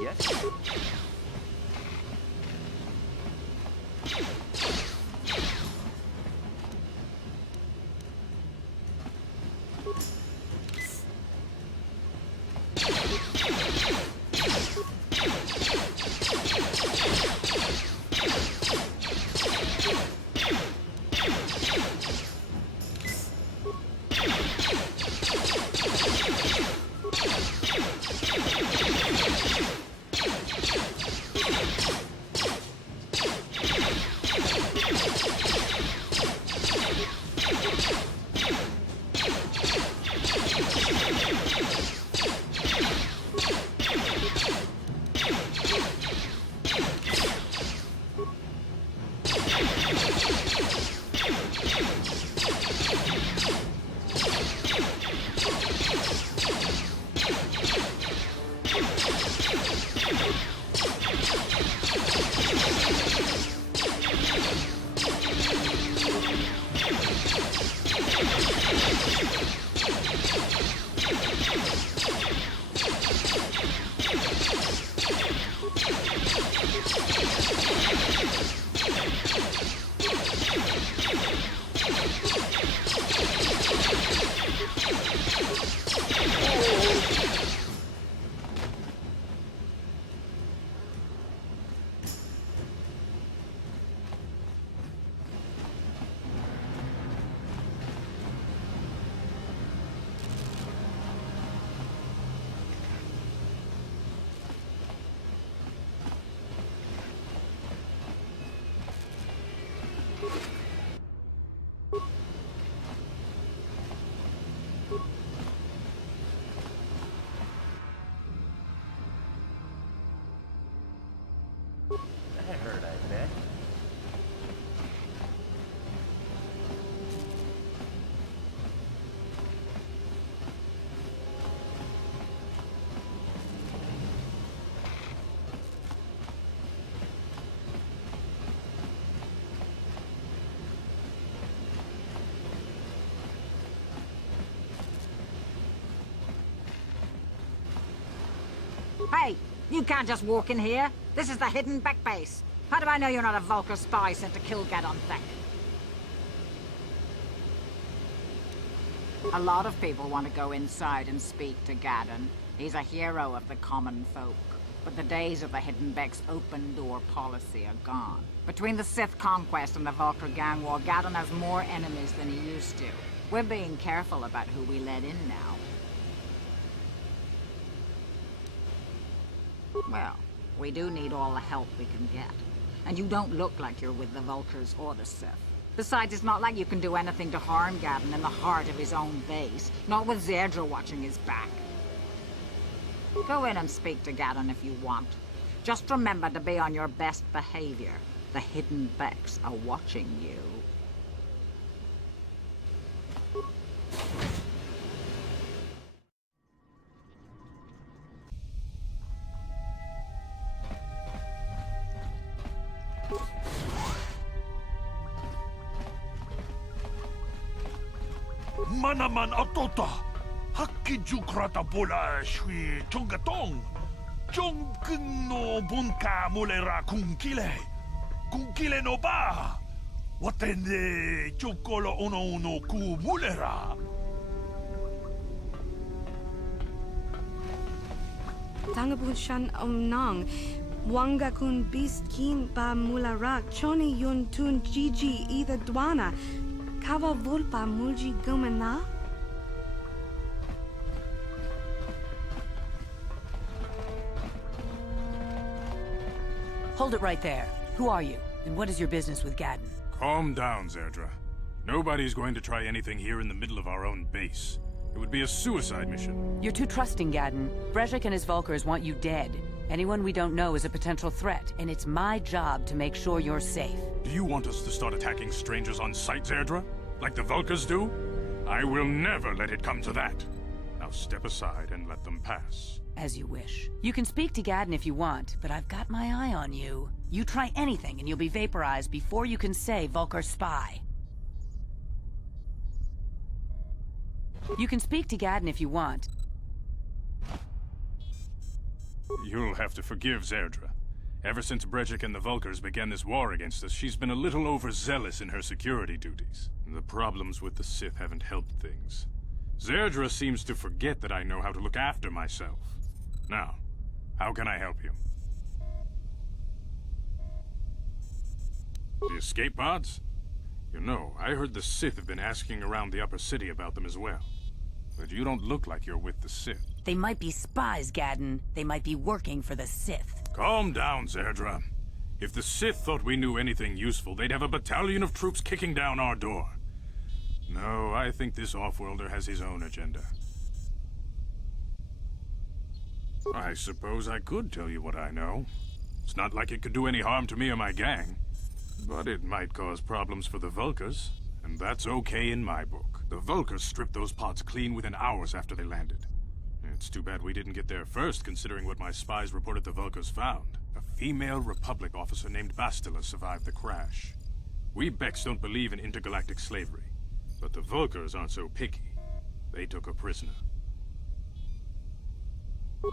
Yes? That hurt, I bet. Hey, you can't just walk in here. This is the hidden back base. How do I know you're not a Vulcar spy sent to kill Gadon Thek? A lot of people want to go inside and speak to Gadon. He's a hero of the common folk. But the days of the Hidden Beck's open-door policy are gone. Between the Sith conquest and the Vulcar gang war, Gadon has more enemies than he used to. We're being careful about who we let in now. Well, we do need all the help we can get. And you don't look like you're with the Vultures or the Sith. Besides, it's not like you can do anything to harm Gadon in the heart of his own base. Not with Zedra watching his back. Go in and speak to Gadon if you want. Just remember to be on your best behavior. The Hidden Becks are watching you. Manaman atota, hakkijukrata bola shui chongatong, chongkno bunka mulera kunkile no ba, watende chokolo ono ku mulera. Tangabun shan nang. Wanga kun beast kin ba mularak. Choni yun tun gigi either dwana. Kava vulpa mulji gumana. Hold it right there. Who are you? And what is your business with Gadden? Calm down, Zerdra. Nobody's going to try anything here in the middle of our own base. It would be a suicide mission. You're too trusting, Gadden. Brezhik and his Vulkars want you dead. Anyone we don't know is a potential threat, and it's my job to make sure you're safe. Do you want us to start attacking strangers on sight, Zerdra? Like the Vulkars do? I will never let it come to that. Now step aside and let them pass. As you wish. You can speak to Gadden if you want, but I've got my eye on you. You try anything and you'll be vaporized before you can say Vulkar spy. You can speak to Gadden if you want. You'll have to forgive Zerdra. Ever since Brejik and the Vulkars began this war against us, she's been a little overzealous in her security duties. The problems with the Sith haven't helped things. Zerdra seems to forget that I know how to look after myself. Now, how can I help you? The escape pods? You know, I heard the Sith have been asking around the upper city about them as well. But you don't look like you're with the Sith. They might be spies, Gadden. They might be working for the Sith. Calm down, Zerdra. If the Sith thought we knew anything useful, they'd have a battalion of troops kicking down our door. No, I think this off-worlder has his own agenda. I suppose I could tell you what I know. It's not like it could do any harm to me or my gang. But it might cause problems for the Vulkars, and that's okay in my book. The Vulkars stripped those pods clean within hours after they landed. It's too bad we didn't get there first, considering what my spies reported the Vulkars found. A female Republic officer named Bastila survived the crash. We Beks don't believe in intergalactic slavery, but the Vulkars aren't so picky. They took her prisoner.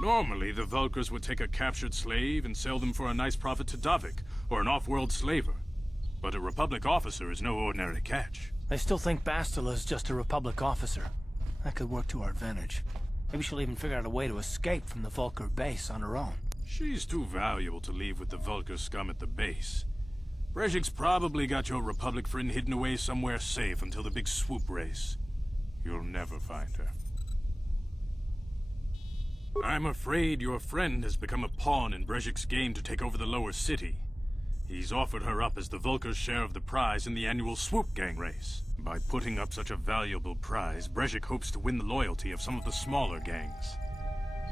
Normally, the Vulkars would take a captured slave and sell them for a nice profit to Davik, or an off-world slaver. But a Republic officer is no ordinary catch. I still think Bastila is just a Republic officer. That could work to our advantage. Maybe she'll even figure out a way to escape from the Vulkar base on her own. She's too valuable to leave with the Vulkar scum at the base. Brejik's probably got your Republic friend hidden away somewhere safe until the big swoop race. You'll never find her. I'm afraid your friend has become a pawn in Brejik's game to take over the lower city. He's offered her up as the Vulkar's share of the prize in the annual swoop gang race. By putting up such a valuable prize, Brejik hopes to win the loyalty of some of the smaller gangs.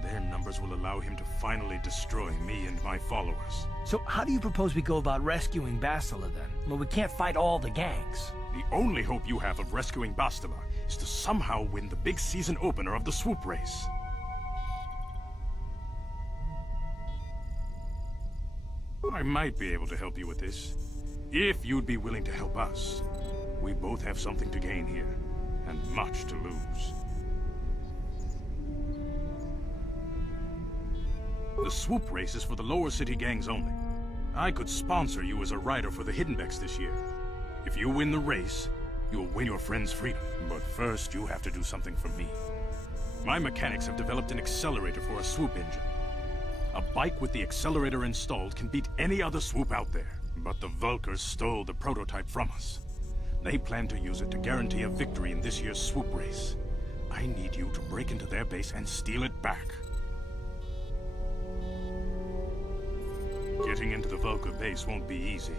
Their numbers will allow him to finally destroy me and my followers. So how do you propose we go about rescuing Bastila then? Well, we can't fight all the gangs. The only hope you have of rescuing Bastila is to somehow win the big season opener of the swoop race. I might be able to help you with this, if you'd be willing to help us. We both have something to gain here, and much to lose. The swoop race is for the lower city gangs only. I could sponsor you as a rider for the Hidden Becks this year. If you win the race, you'll win your friend's freedom. But first, you have to do something for me. My mechanics have developed an accelerator for a swoop engine. A bike with the accelerator installed can beat any other swoop out there. But the Vulkars stole the prototype from us. They plan to use it to guarantee a victory in this year's swoop race. I need you to break into their base and steal it back. Getting into the Vulkar base won't be easy.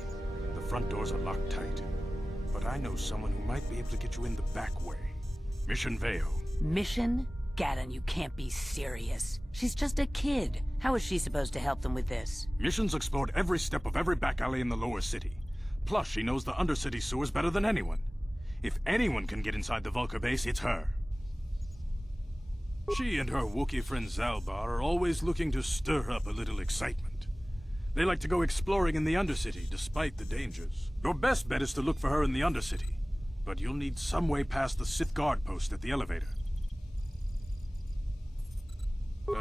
The front doors are locked tight. But I know someone who might be able to get you in the back way. Mission Veo. Mission? Gadden, you can't be serious. She's just a kid. How is she supposed to help them with this? Mission's explored every step of every back alley in the lower city. Plus, she knows the Undercity sewers better than anyone. If anyone can get inside the Vulkar base, it's her. She and her Wookiee friend Zalbar are always looking to stir up a little excitement. They like to go exploring in the Undercity, despite the dangers. Your best bet is to look for her in the Undercity. But you'll need some way past the Sith guard post at the elevator.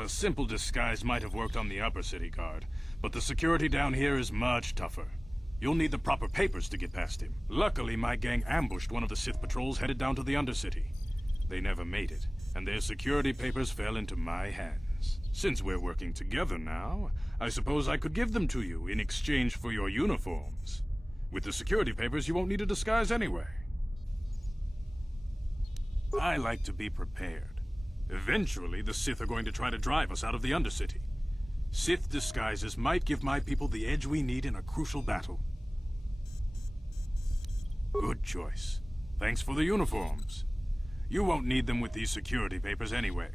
A simple disguise might have worked on the upper city guard, but the security down here is much tougher. You'll need the proper papers to get past him. Luckily, my gang ambushed one of the Sith patrols headed down to the Undercity. They never made it, and their security papers fell into my hands. Since we're working together now, I suppose I could give them to you in exchange for your uniforms. With the security papers, you won't need a disguise anyway. I like to be prepared. Eventually, the Sith are going to try to drive us out of the Undercity. Sith disguises might give my people the edge we need in a crucial battle. Good choice. Thanks for the uniforms. You won't need them with these security papers anyway.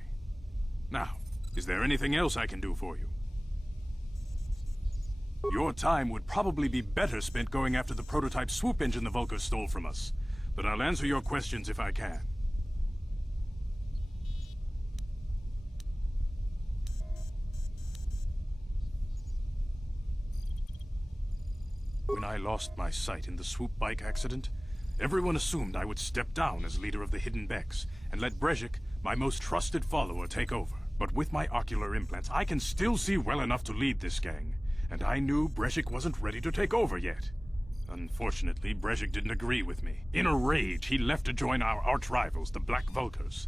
Now, is there anything else I can do for you? Your time would probably be better spent going after the prototype swoop engine the Vulkars stole from us, but I'll answer your questions if I can. When I lost my sight in the swoop bike accident, everyone assumed I would step down as leader of the Hidden Becks and let Brezhik, my most trusted follower, take over. But with my ocular implants, I can still see well enough to lead this gang, and I knew Brezhik wasn't ready to take over yet. Unfortunately, Brezhik didn't agree with me. In a rage, he left to join our arch-rivals, the Black Vulkars.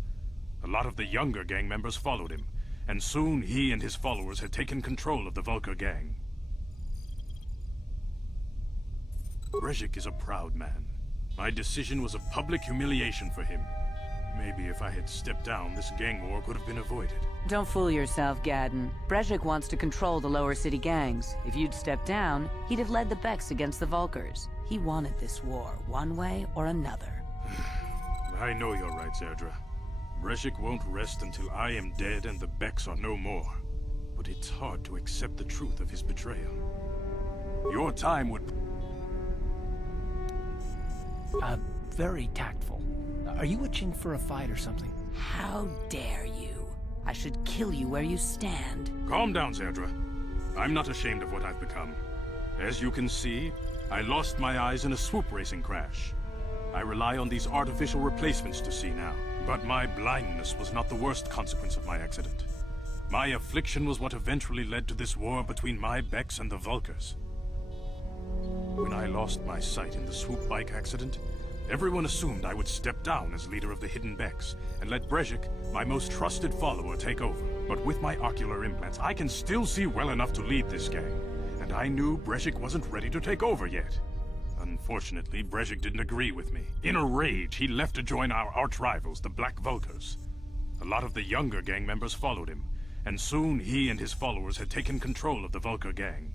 A lot of the younger gang members followed him, and soon he and his followers had taken control of the Vulkar gang. Brezhik is a proud man. My decision was a public humiliation for him. Maybe if I had stepped down, this gang war could have been avoided. Don't fool yourself, Gadden. Brezhik wants to control the lower city gangs. If you'd stepped down, he'd have led the Becks against the Vulkars. He wanted this war, one way or another. I know you're right, Zerdra. Brezhik won't rest until I am dead and the Becks are no more. But it's hard to accept the truth of his betrayal. Your time would... Very tactful. Are you itching for a fight or something? How dare you? I should kill you where you stand. Calm down, Zerdra. I'm not ashamed of what I've become. As you can see, I lost my eyes in a swoop racing crash. I rely on these artificial replacements to see now. But my blindness was not the worst consequence of my accident. My affliction was what eventually led to this war between my Becks and the Vulkars. When I lost my sight in the swoop bike accident, everyone assumed I would step down as leader of the Hidden Becks and let Brezhik, my most trusted follower, take over. But with my ocular implants, I can still see well enough to lead this gang, and I knew Brezhik wasn't ready to take over yet. Unfortunately, Brezhik didn't agree with me. In a rage, he left to join our arch-rivals, the Black Vulkars. A lot of the younger gang members followed him, and soon he and his followers had taken control of the Vulkar gang.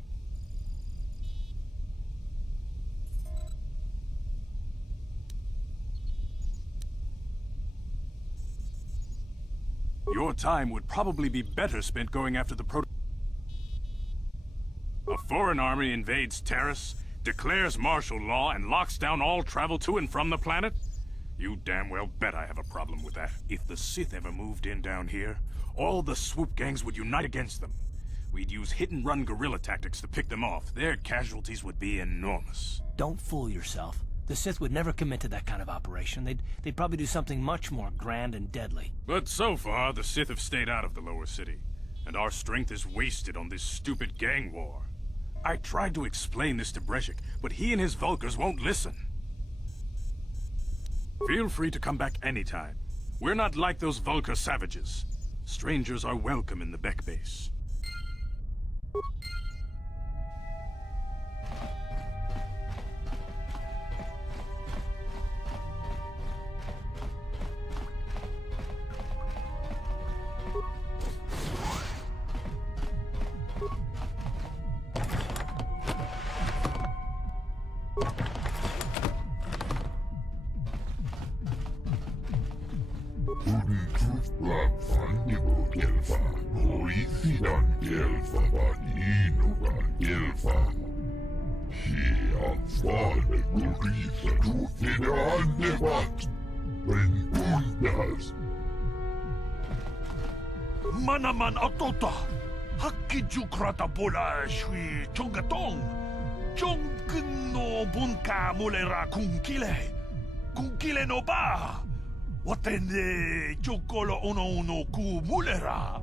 Your time would probably be better spent going after the A foreign army invades Terrace, declares martial law, and locks down all travel to and from the planet? You damn well bet I have a problem with that. If the Sith ever moved in down here, all the swoop gangs would unite against them. We'd use hit-and-run guerrilla tactics to pick them off. Their casualties would be enormous. Don't fool yourself. The Sith would never commit to that kind of operation. They'd probably do something much more grand and deadly. But so far, the Sith have stayed out of the lower city, and our strength is wasted on this stupid gang war. I tried to explain this to Brezhik, but he and his Vulkars won't listen. Feel free to come back anytime. We're not like those Vulkar savages. Strangers are welcome in the Beck base. Manaman Otota, Hakkijukrata Bola Shui Chongatong, Chongkno Bunka Mulera Kunkile no Ba, Watende Chokolo Ono no Ku Mulera.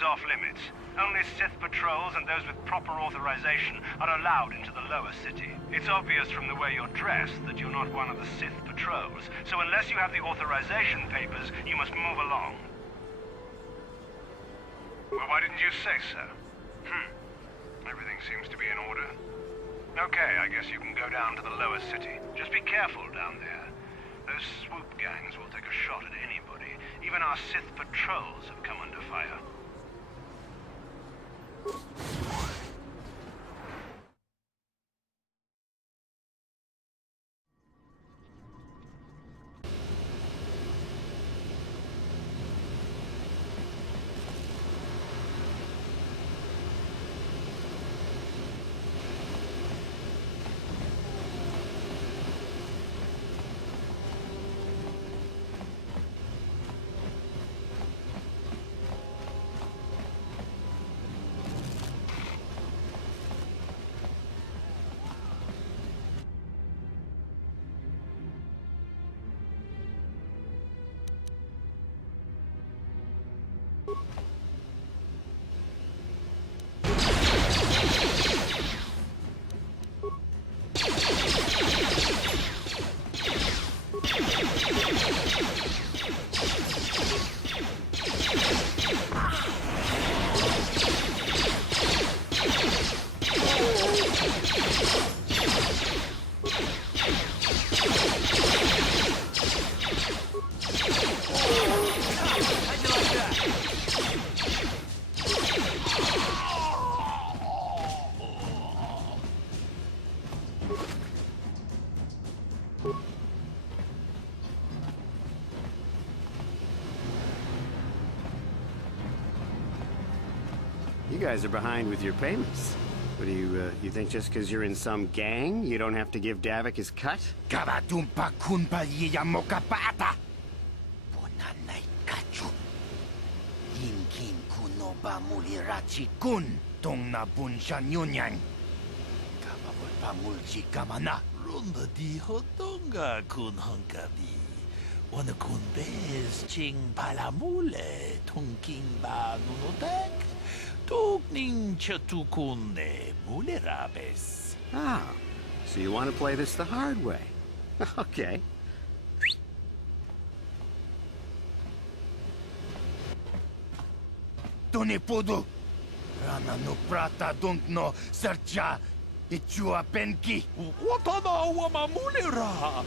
is off limits. Only Sith patrols and those with proper authorization are allowed into the lower city. It's obvious from the way you're dressed that you're not one of the Sith patrols, so unless you have the authorization papers, you must move along. Well, why didn't you say so? Everything seems to be in order. Okay, I guess you can go down to the lower city. Just be careful down there. Those swoop gangs will take a shot at anybody. Even our Sith patrols have come under fire. You guys are behind with your payments. What do you think just because you're in some gang, you don't have to give Davik his cut? Karatumpa kunpa yiyamokapata. Bonanay kachu. Yinkin kuno ba mulirachi kun. Tong na bunshan yunyang. Kababol pa mulchi kamana. Runda di hotonga kun hangkabi. Wana kun bez ching palamule. Tongking ba nunotek. Tugning chatukune mulerabes. Ah, so you want to play this the hard way. Okay. Tunipudu. Rana no prata don't no sercha. Ichua penki. Watana wama mulera.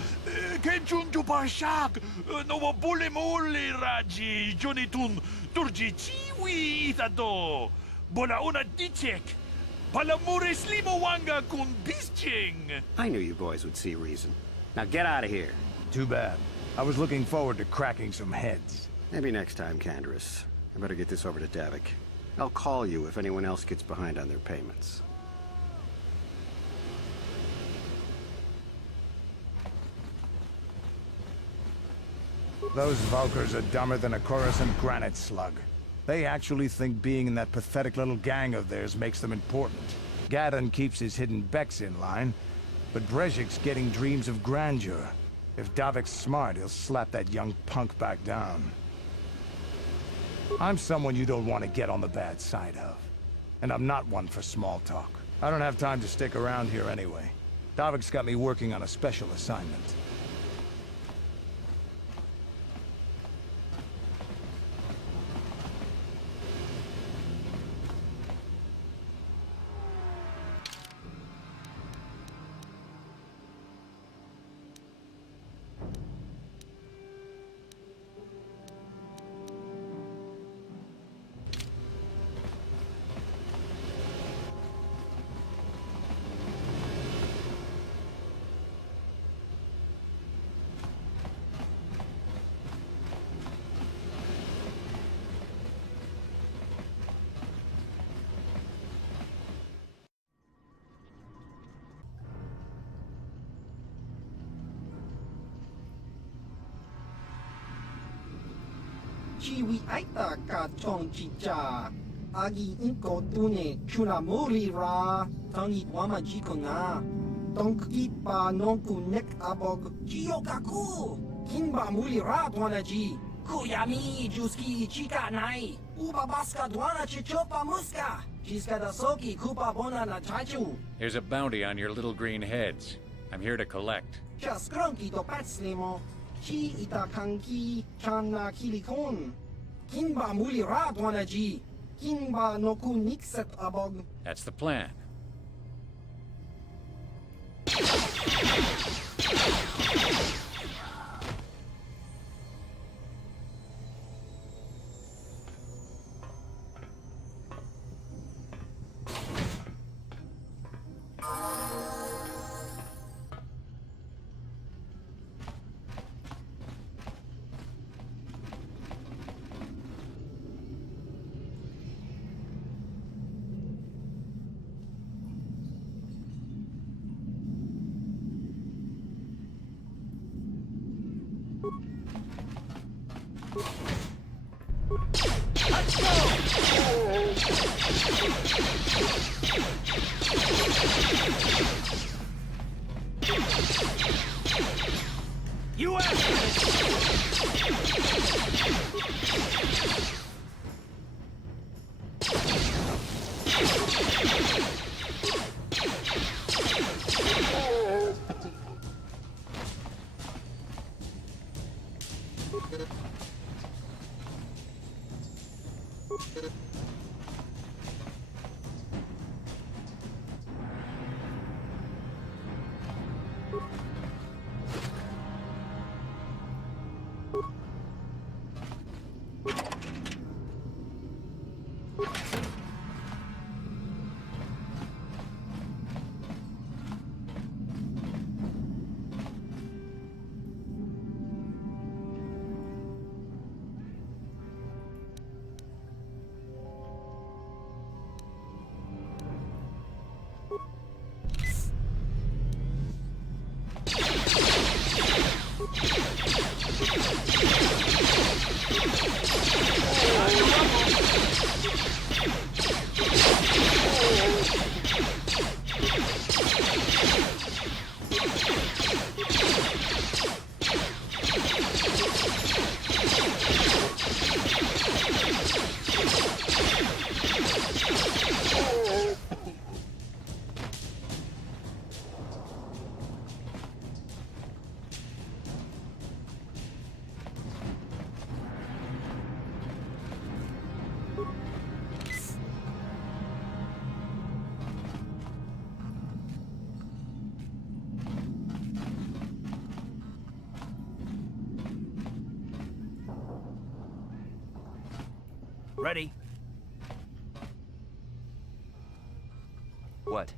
Kenchun jupashak. No wabule muleraji. Jonitun turji chiwi itado. Bola una dichek. Palamures limo wanga kun bisching. I knew you boys would see reason. Now get out of here. Too bad. I was looking forward to cracking some heads. Maybe next time, Canderous. I better get this over to Davik. I'll call you if anyone else gets behind on their payments. Those Valkyrs are dumber than a Coruscant granite slug. They actually think being in that pathetic little gang of theirs makes them important. Gadon keeps his hidden Becks in line, but Brezhik's getting dreams of grandeur. If Davik's smart, he'll slap that young punk back down. I'm someone you don't want to get on the bad side of. And I'm not one for small talk. I don't have time to stick around here anyway. Davik's got me working on a special assignment. Chiwi aita ka chong chicha. Agi inko tune chunamuri ra. Tangi wama jiko na. Tonki pa nonku nek abog. Jiyokaku. Kinba muli ra tuanaji. Kuyami juski chika nai. Uba baska dwana chichopa muska. Chiska da soki kupa bona na chachu. There's a bounty on your little green heads. I'm here to collect. Chas kronki to patslimo. Chi ita kanki chana kilikon. Kinba muli ra dwana ji. Kinba noku nikset abog. That's the plan. You asked Ready? What?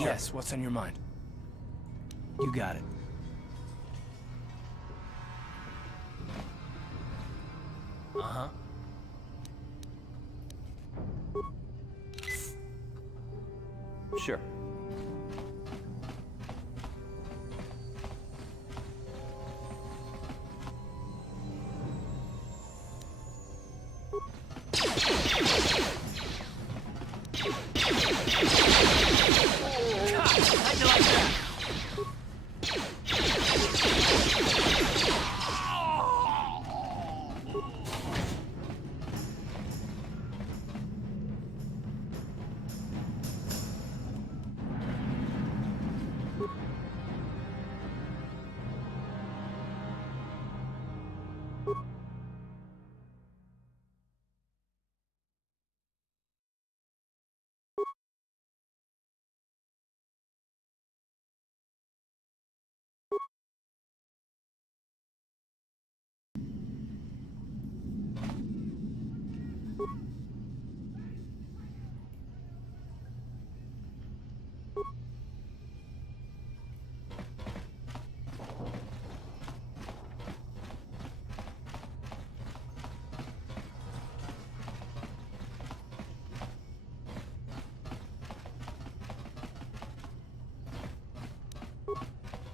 Yes, what's on your mind? You got it. Uh-huh. Sure. How'd you like that?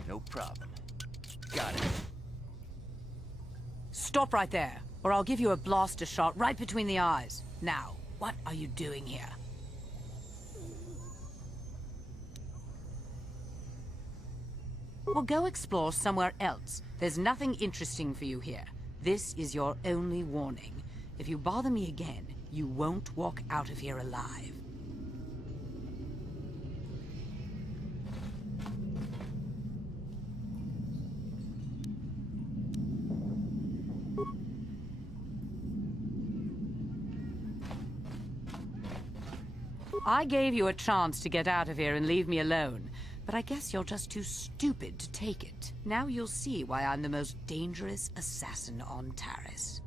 No problem. Got it. Stop right there, or I'll give you a blaster shot right between the eyes. Now, what are you doing here? Well, go explore somewhere else. There's nothing interesting for you here. This is your only warning. If you bother me again, you won't walk out of here alive. I gave you a chance to get out of here and leave me alone, but I guess you're just too stupid to take it. Now you'll see why I'm the most dangerous assassin on Taris.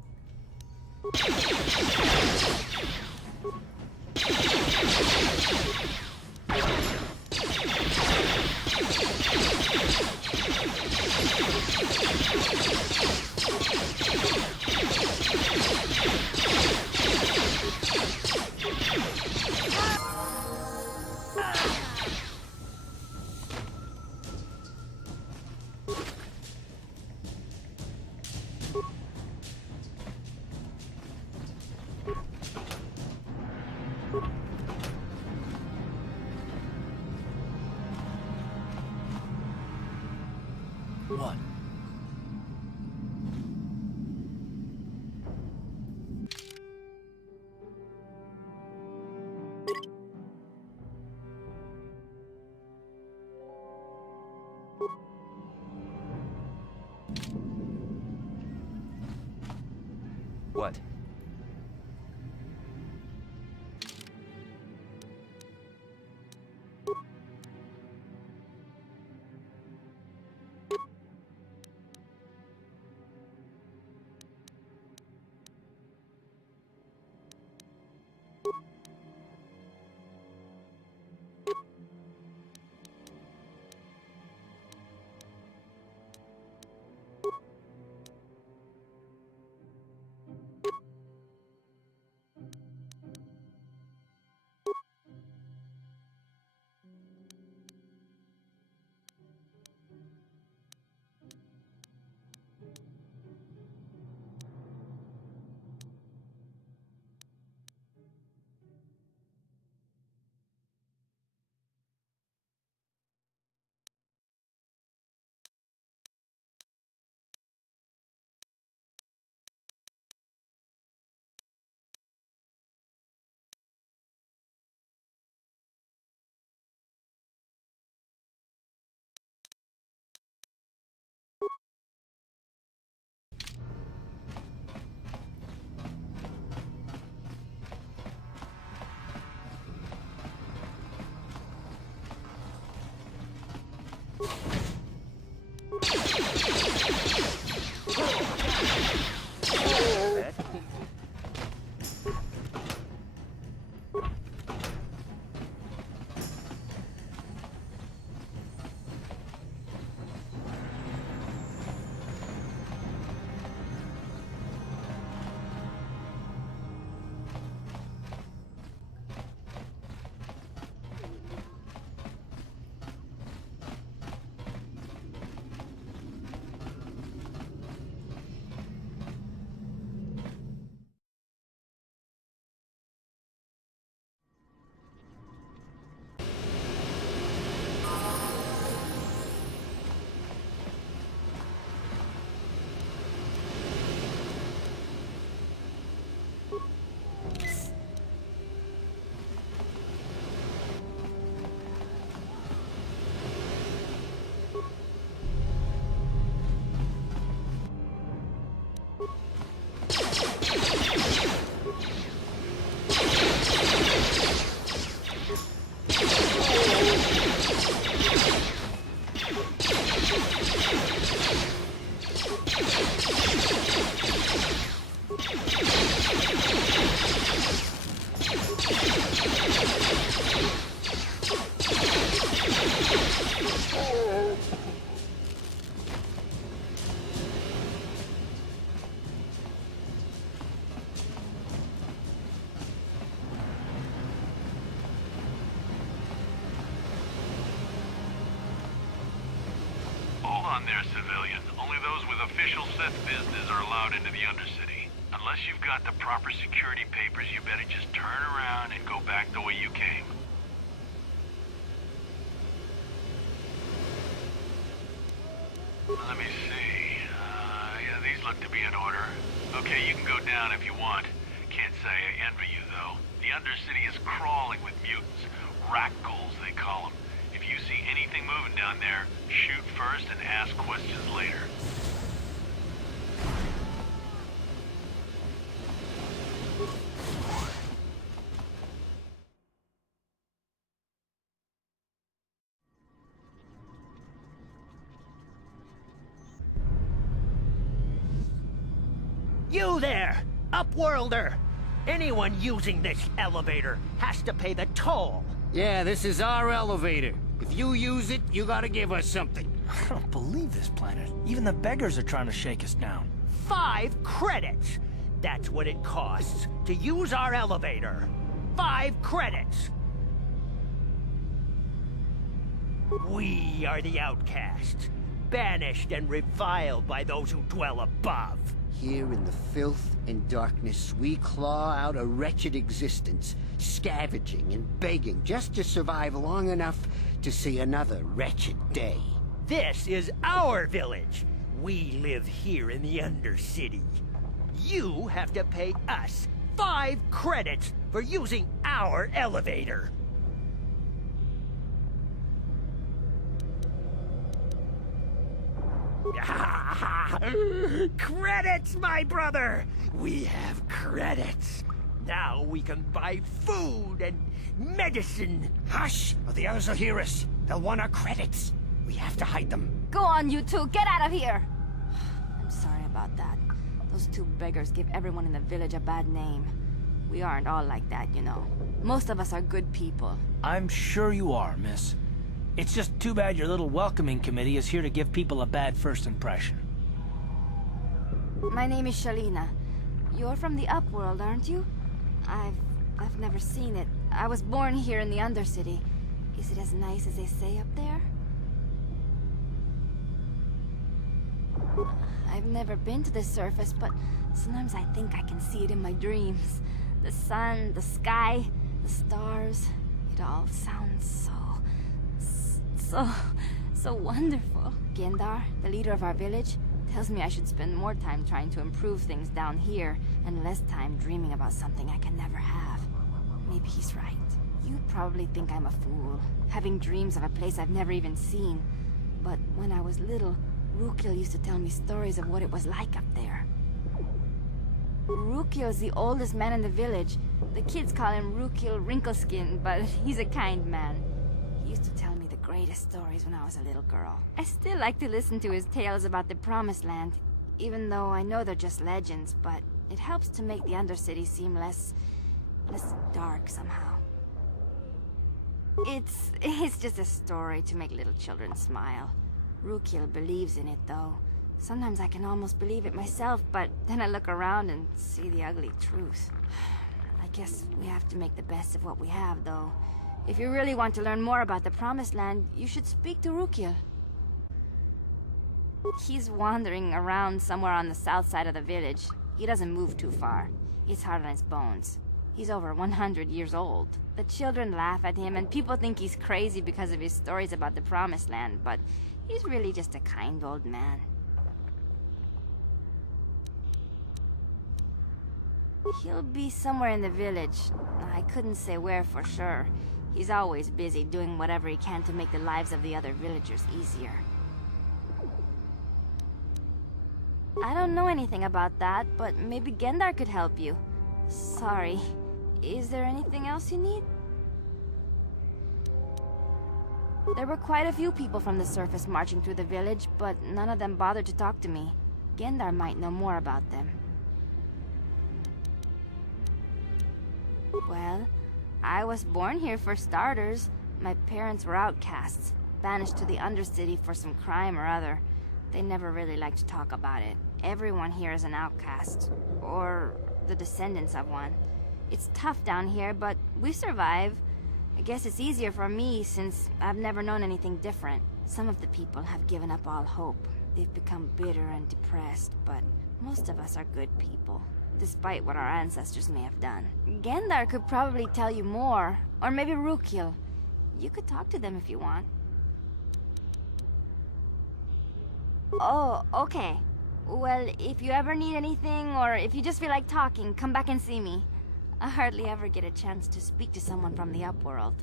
What? Hold on there, civilian. Only those with official Sith business are allowed into the Undercity. Unless you've got the proper security papers, you better just turn around and go back the way you came. Let me see. Yeah, these look to be in order. Okay, you can go down if you want. Can't say I envy you, though. The Undercity is crawling with mutants. Rat-ghouls, they call them. If you see anything moving down there, shoot first and ask questions later. You there, Upworlder! Anyone using this elevator has to pay the toll. Yeah, this is our elevator. If you use it, you gotta give us something. I don't believe this planet. Even the beggars are trying to shake us down. 5 credits! That's what it costs to use our elevator. 5 credits! We are the outcasts, banished and reviled by those who dwell above. Here in the filth and darkness, we claw out a wretched existence, scavenging and begging just to survive long enough to see another wretched day. This is our village. We live here in the Undercity. You have to pay us 5 credits for using our elevator. Credits, my brother! We have credits. Now we can buy food and medicine. Hush, or the others will hear us. They'll want our credits. We have to hide them. Go on, you two. Get out of here. I'm sorry about that. Those two beggars give everyone in the village a bad name. We aren't all like that, you know. Most of us are good people. I'm sure you are, miss. It's just too bad your little welcoming committee is here to give people a bad first impression. My name is Shalina. You're from the Upworld, aren't you? I've never seen it. I was born here in the Undercity. Is it as nice as they say up there? I've never been to the surface, but sometimes I think I can see it in my dreams. The sun, the sky, the stars. It all sounds so wonderful. Gendar, the leader of our village, tells me I should spend more time trying to improve things down here and less time dreaming about something I can never have. Maybe he's right. You probably think I'm a fool, having dreams of a place I've never even seen. But when I was little, Rukil used to tell me stories of what it was like up there. Rukil's the oldest man in the village. The kids call him Rukil Wrinkleskin, but he's a kind man. He used to tell me the greatest stories when I was a little girl. I still like to listen to his tales about the Promised Land, even though I know they're just legends, but it helps to make the Undercity seem less dark somehow. It's just a story to make little children smile. Rukil believes in it, though. Sometimes I can almost believe it myself, but then I look around and see the ugly truth. I guess we have to make the best of what we have, though. If you really want to learn more about the Promised Land, you should speak to Rukil. He's wandering around somewhere on the south side of the village. He doesn't move too far. He's hard on his bones. He's over 100 years old. The children laugh at him, and people think he's crazy because of his stories about the Promised Land, but he's really just a kind old man. He'll be somewhere in the village. I couldn't say where for sure. He's always busy doing whatever he can to make the lives of the other villagers easier. I don't know anything about that, but maybe Gendar could help you. Sorry. Is there anything else you need? There were quite a few people from the surface marching through the village, but none of them bothered to talk to me. Gendar might know more about them. Well, I was born here for starters. My parents were outcasts, banished to the Undercity for some crime or other. They never really liked to talk about it. Everyone here is an outcast, or the descendants of one. It's tough down here, but we survive. I guess it's easier for me since I've never known anything different. Some of the people have given up all hope. They've become bitter and depressed, but most of us are good people, despite what our ancestors may have done. Gendar could probably tell you more, or maybe Rukil. You could talk to them if you want. Oh, okay. Well, if you ever need anything, or if you just feel like talking, come back and see me. I hardly ever get a chance to speak to someone from the Upworld.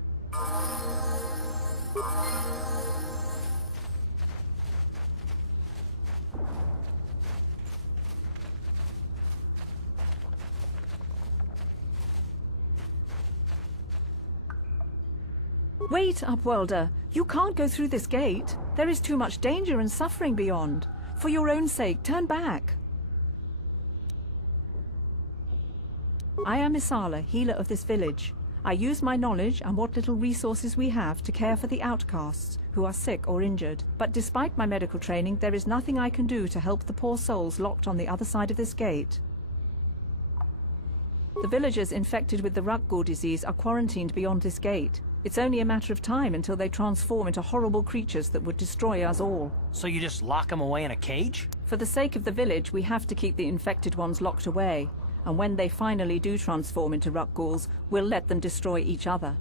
Wait, Upworlder. You can't go through this gate. There is too much danger and suffering beyond. For your own sake, turn back. I am Isala, healer of this village. I use my knowledge and what little resources we have to care for the outcasts who are sick or injured. But despite my medical training, there is nothing I can do to help the poor souls locked on the other side of this gate. The villagers infected with the Rukgul disease are quarantined beyond this gate. It's only a matter of time until they transform into horrible creatures that would destroy us all. So you just lock them away in a cage? For the sake of the village, we have to keep the infected ones locked away. And when they finally do transform into Rukguls, we'll let them destroy each other.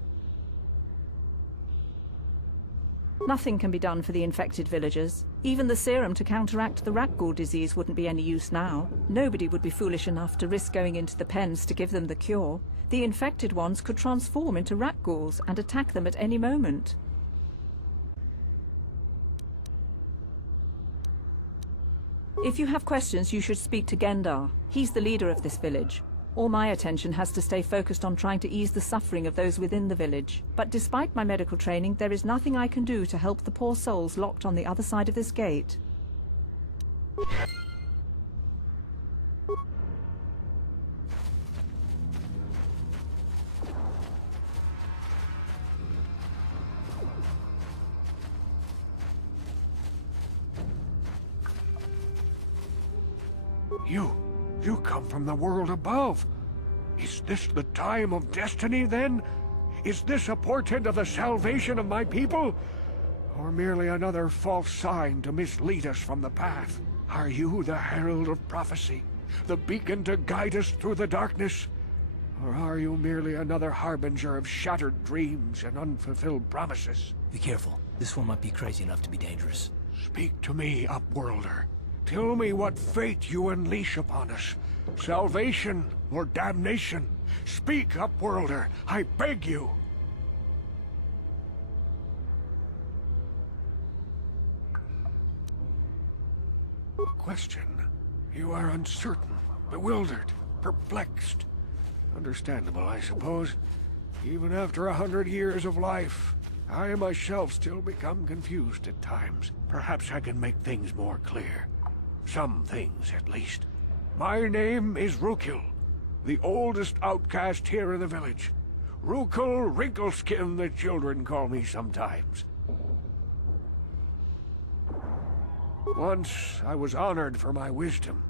Nothing can be done for the infected villagers. Even the serum to counteract the Rukgul disease wouldn't be any use now. Nobody would be foolish enough to risk going into the pens to give them the cure. The infected ones could transform into Rukguls and attack them at any moment. If you have questions, you should speak to Gendar. He's the leader of this village. All my attention has to stay focused on trying to ease the suffering of those within the village. But despite my medical training, there is nothing I can do to help the poor souls locked on the other side of this gate. You come from the world above. Is this the time of destiny, then? Is this a portent of the salvation of my people? Or merely another false sign to mislead us from the path? Are you the herald of prophecy, the beacon to guide us through the darkness? Or are you merely another harbinger of shattered dreams and unfulfilled promises? Be careful. This one might be crazy enough to be dangerous. Speak to me, Upworlder. Tell me what fate you unleash upon us. Salvation or damnation? Speak, Upworlder, I beg you. Question. You are uncertain, bewildered, perplexed. Understandable, I suppose. Even after 100 years of life, I myself still become confused at times. Perhaps I can make things more clear. Some things, at least. My name is Rukil, the oldest outcast here in the village. Rukil Wrinkleskin, the children call me sometimes. Once, I was honored for my wisdom.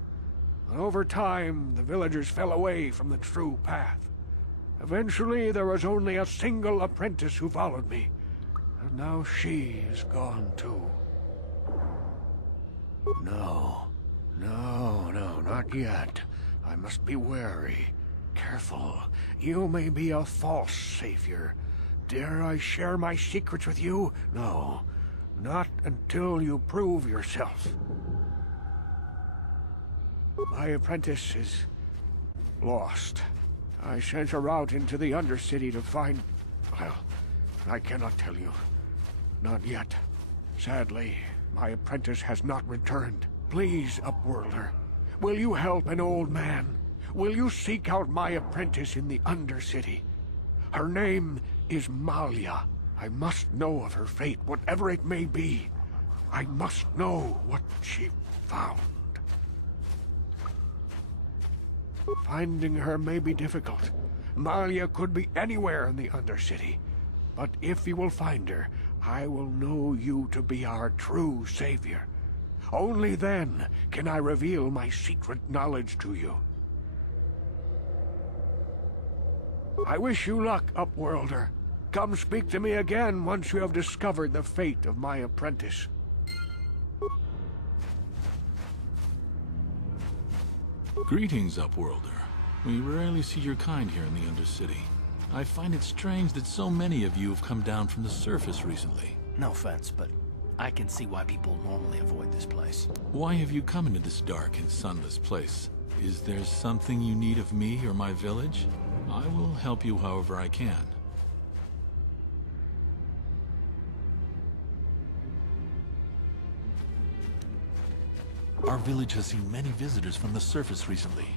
But over time, the villagers fell away from the true path. Eventually, there was only a single apprentice who followed me. And now she is gone too. No, not yet. I must be wary. Careful. You may be a false savior. Dare I share my secrets with you? No, not until you prove yourself. My apprentice is lost. I sent her out into the Undercity to find... Well, I cannot tell you. Not yet. Sadly, my apprentice has not returned. Please, Upworlder, will you help an old man? Will you seek out my apprentice in the Undercity? Her name is Malia. I must know of her fate, whatever it may be. I must know what she found. Finding her may be difficult. Malia could be anywhere in the Undercity. But if you will find her, I will know you to be our true savior. Only then can I reveal my secret knowledge to you. I wish you luck, Upworlder. Come speak to me again once you have discovered the fate of my apprentice. Greetings, Upworlder. We rarely see your kind here in the Undercity. I find it strange that so many of you have come down from the surface recently. No offense, but I can see why people normally avoid this place. Why have you come into this dark and sunless place? Is there something you need of me or my village? I will help you however I can. Our village has seen many visitors from the surface recently.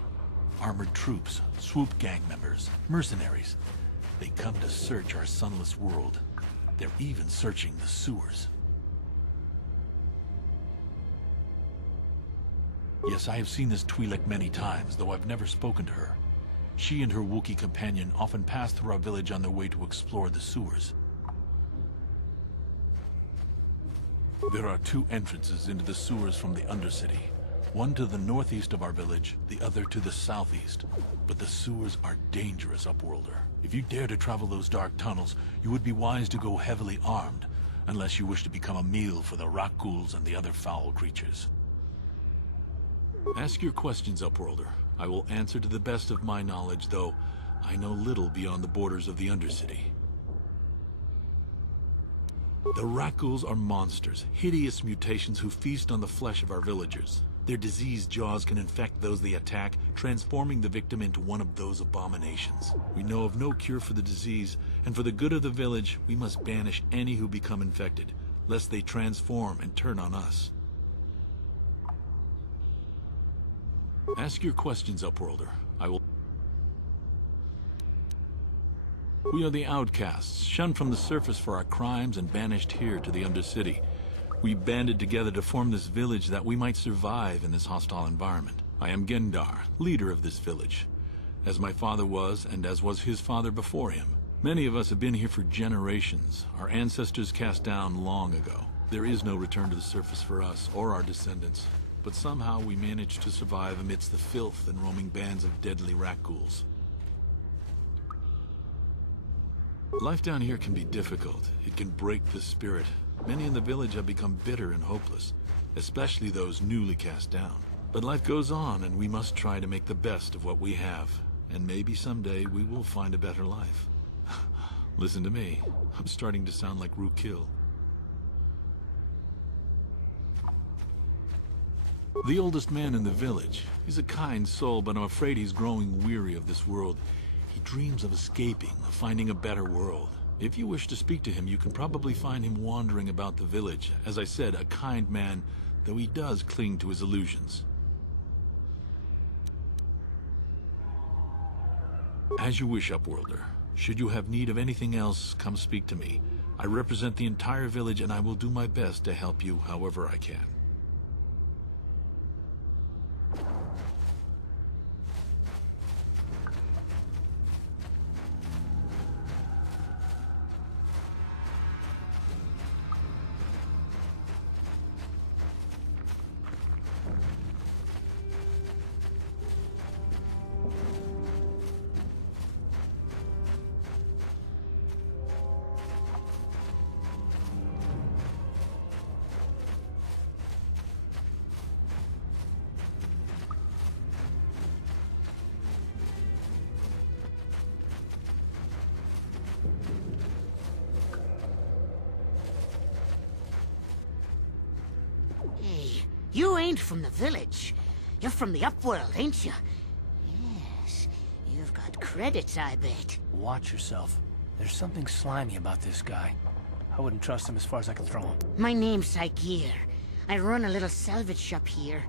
Armored troops, swoop gang members, mercenaries. They come to search our sunless world. They're even searching the sewers. Yes, I have seen this Twi'lek many times, though I've never spoken to her. She and her Wookiee companion often pass through our village on their way to explore the sewers. There are two entrances into the sewers from the Undercity. One to the northeast of our village, the other to the southeast. But the sewers are dangerous, Upworlder. If you dare to travel those dark tunnels, you would be wise to go heavily armed, unless you wish to become a meal for the rock ghouls and the other foul creatures. Ask your questions, Upworlder. I will answer to the best of my knowledge, though I know little beyond the borders of the Undercity. The rock ghouls are monsters, hideous mutations who feast on the flesh of our villagers. Their diseased jaws can infect those they attack, transforming the victim into one of those abominations. We know of no cure for the disease, and for the good of the village, we must banish any who become infected, lest they transform and turn on us. Ask your questions, Upworlder. I will... We are the outcasts, shunned from the surface for our crimes and banished here to the Undercity. We banded together to form this village that we might survive in this hostile environment. I am Gendar, leader of this village, as my father was and as was his father before him. Many of us have been here for generations, our ancestors cast down long ago. There is no return to the surface for us or our descendants, but somehow we managed to survive amidst the filth and roaming bands of deadly rat-ghouls. Life down here can be difficult. It can break the spirit. Many in the village have become bitter and hopeless, especially those newly cast down. But life goes on, and we must try to make the best of what we have. And maybe someday we will find a better life. Listen to me. I'm starting to sound like Rookil. The oldest man in the village. He's a kind soul, but I'm afraid he's growing weary of this world. He dreams of escaping, of finding a better world. If you wish to speak to him, you can probably find him wandering about the village. As I said, a kind man, though he does cling to his illusions. As you wish, Upworlder. Should you have need of anything else, come speak to me. I represent the entire village, and I will do my best to help you however I can. You ain't from the village. You're from the Upworld, ain't you? Yes. You've got credits, I bet. Watch yourself. There's something slimy about this guy. I wouldn't trust him as far as I can throw him. My name's Saigir. I run a little salvage shop here.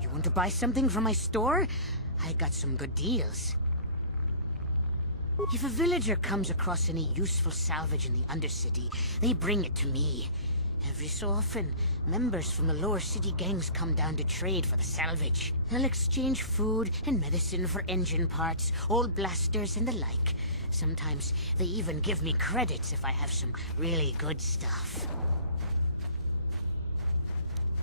You want to buy something from my store? I got some good deals. If a villager comes across any useful salvage in the Undercity, they bring it to me. Every so often, members from the lower city gangs come down to trade for the salvage. They'll exchange food and medicine for engine parts, old blasters and the like. Sometimes they even give me credits if I have some really good stuff.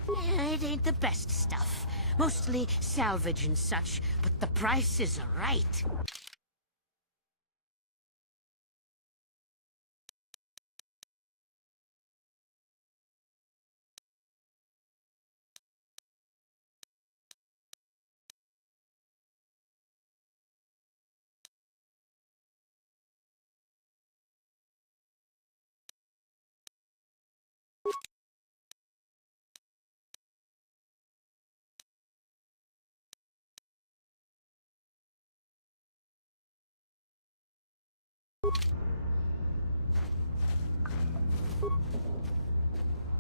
Yeah, it ain't the best stuff. Mostly salvage and such, but the prices are right.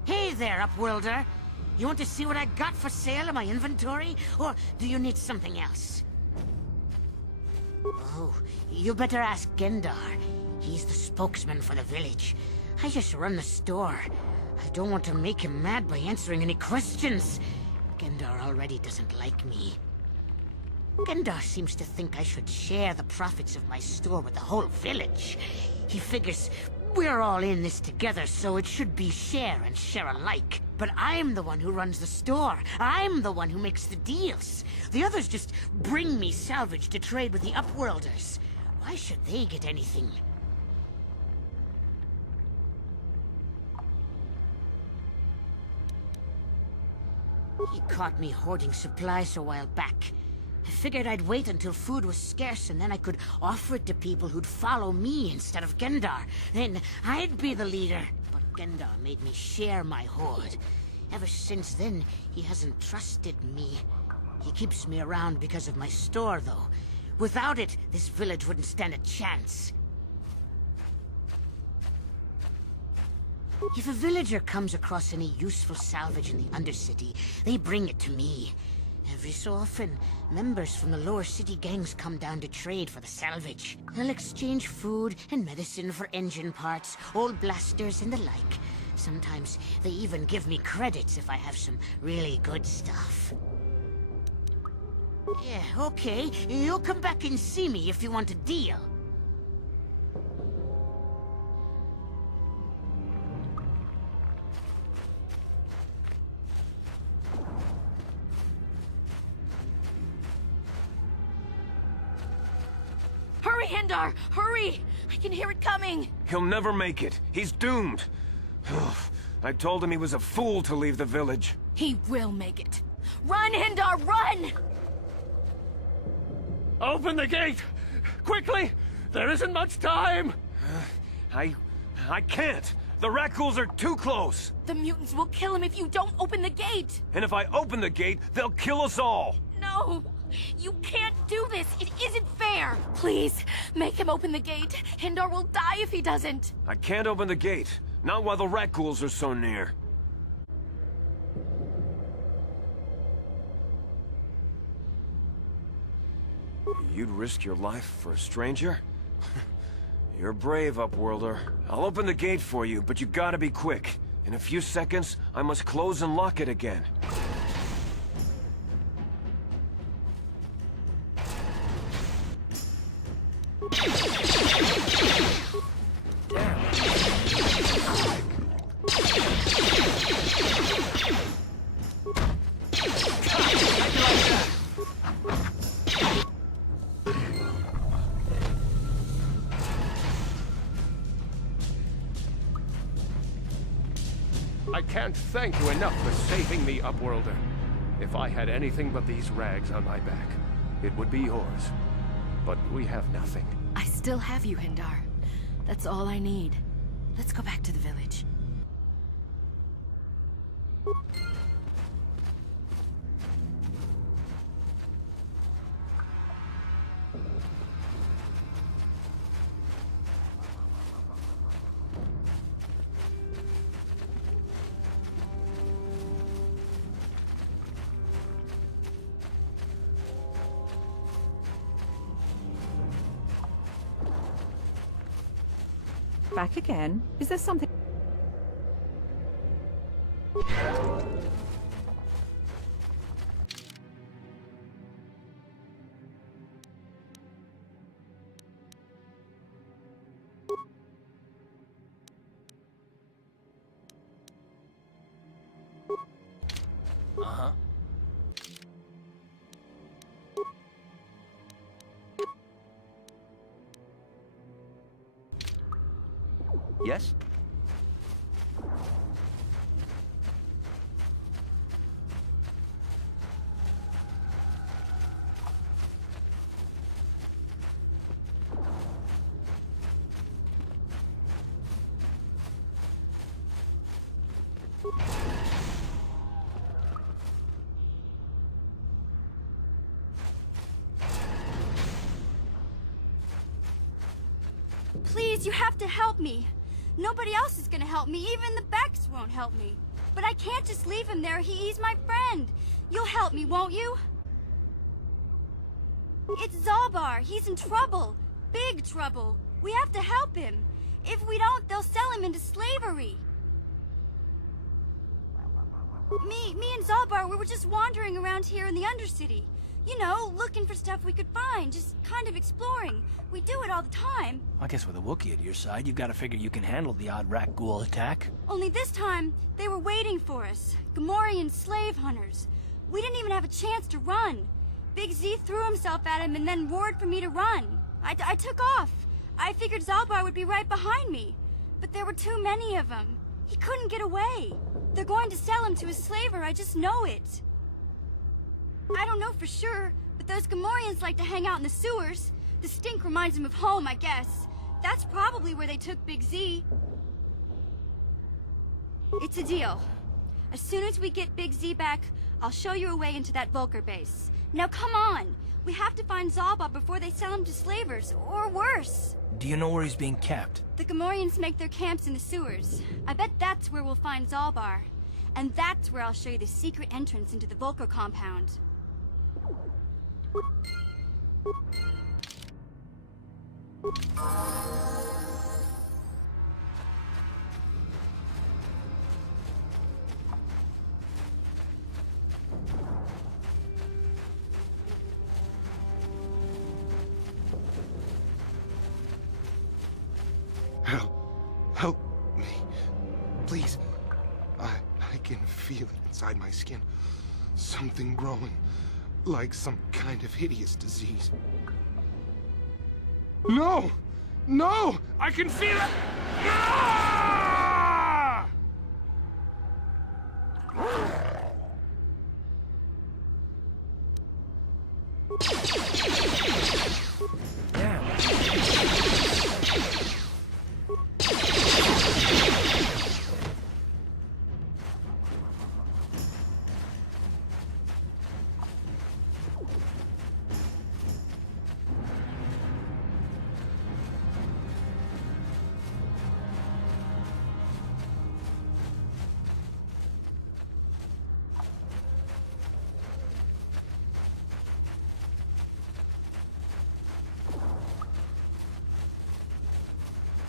Hey there, Upworlder. You want to see what I got for sale in my inventory? Or do you need something else? Oh, you better ask Gendar. He's the spokesman for the village. I just run the store. I don't want to make him mad by answering any questions. Gendar already doesn't like me. Gendar seems to think I should share the profits of my store with the whole village. He figures we're all in this together, so it should be share and share alike. But I'm the one who runs the store. I'm the one who makes the deals. The others just bring me salvage to trade with the Upworlders. Why should they get anything? He caught me hoarding supplies a while back. I figured I'd wait until food was scarce and then I could offer it to people who'd follow me instead of Gendar. Then I'd be the leader. But Gendar made me share my hoard. Ever since then, he hasn't trusted me. He keeps me around because of my store, though. Without it, this village wouldn't stand a chance. If a villager comes across any useful salvage in the Undercity, they bring it to me. Every so often, members from the lower city gangs come down to trade for the salvage. They'll exchange food and medicine for engine parts, old blasters and the like. Sometimes they even give me credits if I have some really good stuff. Yeah, okay. You'll come back and see me if you want a deal. Hurry, Hindar! Hurry! I can hear it coming! He'll never make it. He's doomed. I told him he was a fool to leave the village. He will make it. Run, Hindar, run! Open the gate! Quickly! There isn't much time! I can't! The Rakghouls are too close! The mutants will kill him if you don't open the gate! And if I open the gate, they'll kill us all! No! You can't do this! It isn't fair! Please, make him open the gate. Hindar will die if he doesn't! I can't open the gate. Not while the Rakghouls are so near. You'd risk your life for a stranger? You're brave, Upworlder. I'll open the gate for you, but you gotta be quick. In a few seconds, I must close and lock it again. I can't thank you enough for saving me, Upworlder. If I had anything but these rags on my back, it would be yours. But we have nothing. I still have you, Hindar. That's all I need. Let's go back to the village. Back again? Is there something... Uh-huh. Yes? Please, you have to help me. Nobody else is gonna help me. Even the Becks won't help me. But I can't just leave him there. He's my friend. You'll help me, won't you? It's Zalbar. He's in trouble. Big trouble. We have to help him. If we don't, they'll sell him into slavery. Me and Zalbar, we were just wandering around here in the Undercity. You know, looking for stuff we could find, just kind of exploring. We do it all the time. I guess with a Wookiee at your side, you've got to figure you can handle the odd Rakghoul attack. Only this time, they were waiting for us. Gamorrean slave hunters. We didn't even have a chance to run. Big Z threw himself at him and then roared for me to run. I took off. I figured Zalbar would be right behind me. But there were too many of them. He couldn't get away. They're going to sell him to a slaver, I just know it. I don't know for sure, but those Gamorreans like to hang out in the sewers. The stink reminds them of home, I guess. That's probably where they took Big Z. It's a deal. As soon as we get Big Z back, I'll show you a way into that Vulcar base. Now come on! We have to find Zalbar before they sell him to slavers, or worse. Do you know where he's being kept? The Gamorreans make their camps in the sewers. I bet that's where we'll find Zalbar. And that's where I'll show you the secret entrance into the Vulcar compound. Help me. Please. I can feel it inside my skin. Something growing. Like some kind of hideous disease. No! No! I can feel it! Ah!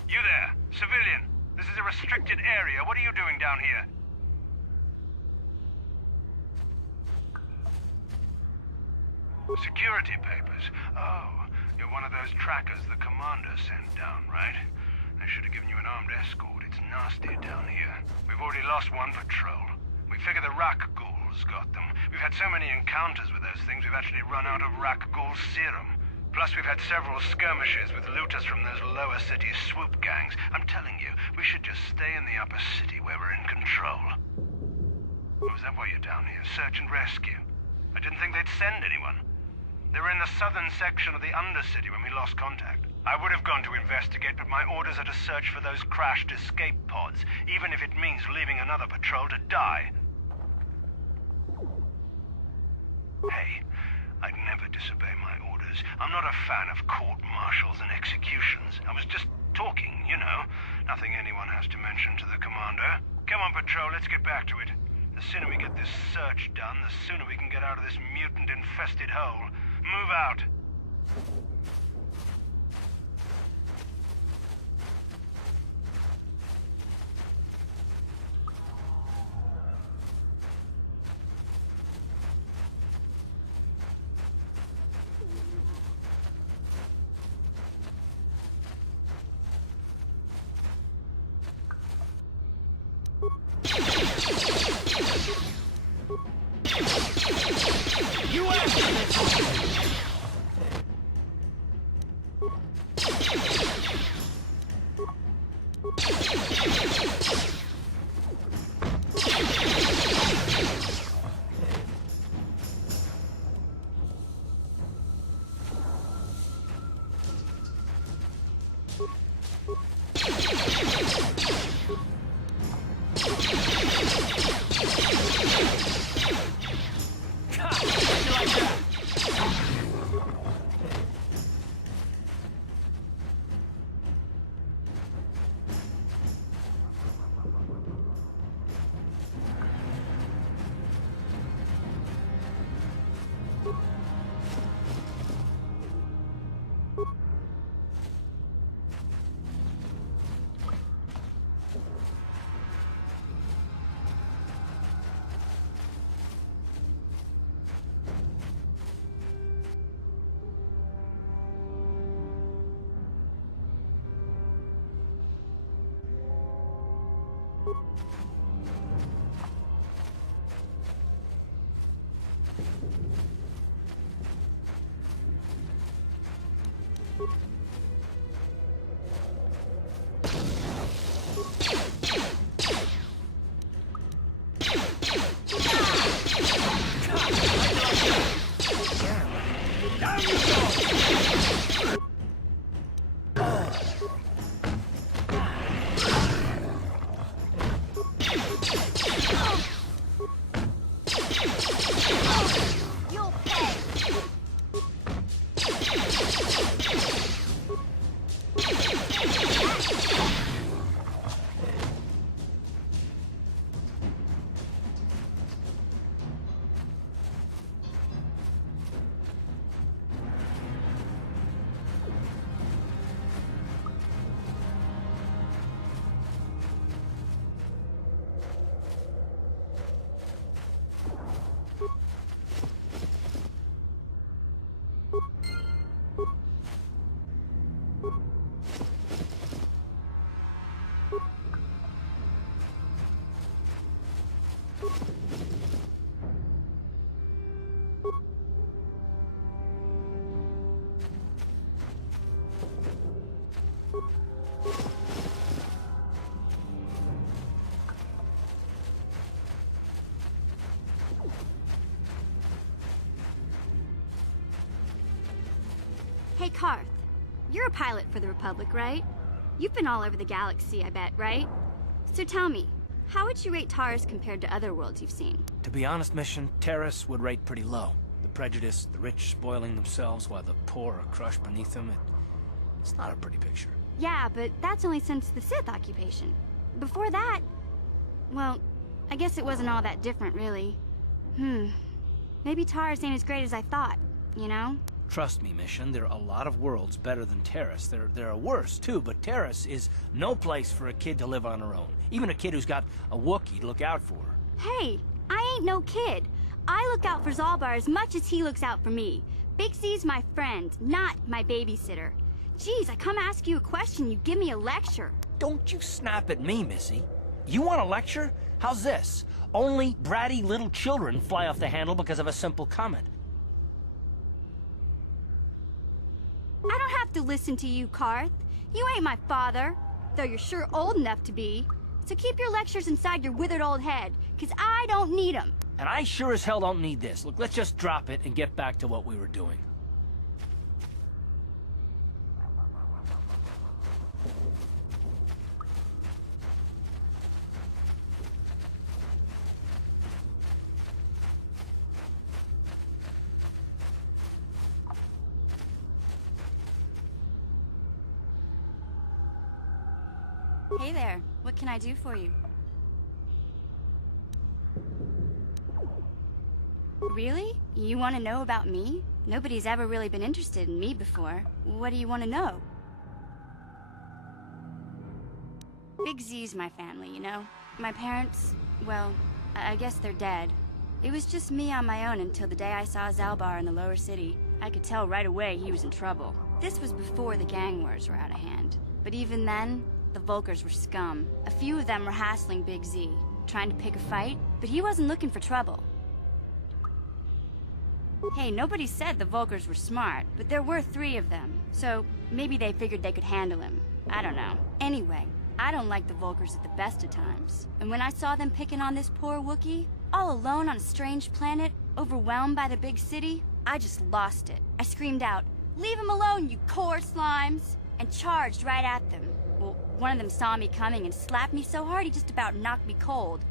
You there, civilian. This is a restricted area. What are you doing down here? Security papers. Oh, you're one of those trackers the commander sent down, right? They should have given you an armed escort. It's nasty down here. We've already lost one patrol. We figure the Rak ghouls got them. We've had so many encounters with those things, we've actually run out of Rak ghoul serum. Plus, we've had several skirmishes with looters from those lower city swoop gangs. I'm telling you, we should just stay in the upper city where we're in control. Oh, is that why you're down here? Search and rescue? I didn't think they'd send anyone. They were in the southern section of the Undercity when we lost contact. I would have gone to investigate, but my orders are to search for those crashed escape pods, even if it means leaving another patrol to die. Hey, I'd never disobey my orders. I'm not a fan of court-martials and executions. I was just talking, you know. Nothing anyone has to mention to the commander. Come on, patrol, let's get back to it. The sooner we get this search done, the sooner we can get out of this mutant-infested hole. Move out. You asked for this! Hey, Karth. You're a pilot for the Republic, right? You've been all over the galaxy, I bet, right? So tell me, how would you rate Taurus compared to other worlds you've seen? To be honest, Mission, Terrace would rate pretty low. The prejudice, the rich spoiling themselves while the poor are crushed beneath them, it's not a pretty picture. Yeah, but that's only since the Sith occupation. Before that, well, I guess it wasn't all that different, really. Maybe Taurus ain't as great as I thought, you know? Trust me, Mission, there are a lot of worlds better than Terrace. There are worse, too, but Terrace is no place for a kid to live on her own. Even a kid who's got a Wookiee to look out for. Hey, I ain't no kid. I look out for Zalbar as much as he looks out for me. Big Z's my friend, not my babysitter. Geez, I come ask you a question, you give me a lecture. Don't you snap at me, Missy. You want a lecture? How's this? Only bratty little children fly off the handle because of a simple comment. I don't have to listen to you, Karth. You ain't my father, though you're sure old enough to be. So keep your lectures inside your withered old head, 'cause I don't need 'em. And I sure as hell don't need this. Look, let's just drop it and get back to what we were doing. Hey there, what can I do for you? Really? You want to know about me? Nobody's ever really been interested in me before. What do you want to know? Big Z's my family, you know? My parents, well, I guess they're dead. It was just me on my own until the day I saw Zalbar in the lower city. I could tell right away he was in trouble. This was before the gang wars were out of hand. But even then, the Vulkars were scum. A few of them were hassling Big Z, trying to pick a fight, but he wasn't looking for trouble. Hey, nobody said the Vulkars were smart, but there were 3 of them, so maybe they figured they could handle him. I don't know. Anyway, I don't like the Vulkars at the best of times. And when I saw them picking on this poor Wookiee, all alone on a strange planet, overwhelmed by the big city, I just lost it. I screamed out, "Leave him alone, you core slimes!" and charged right at them. Well, one of them saw me coming and slapped me so hard he just about knocked me cold.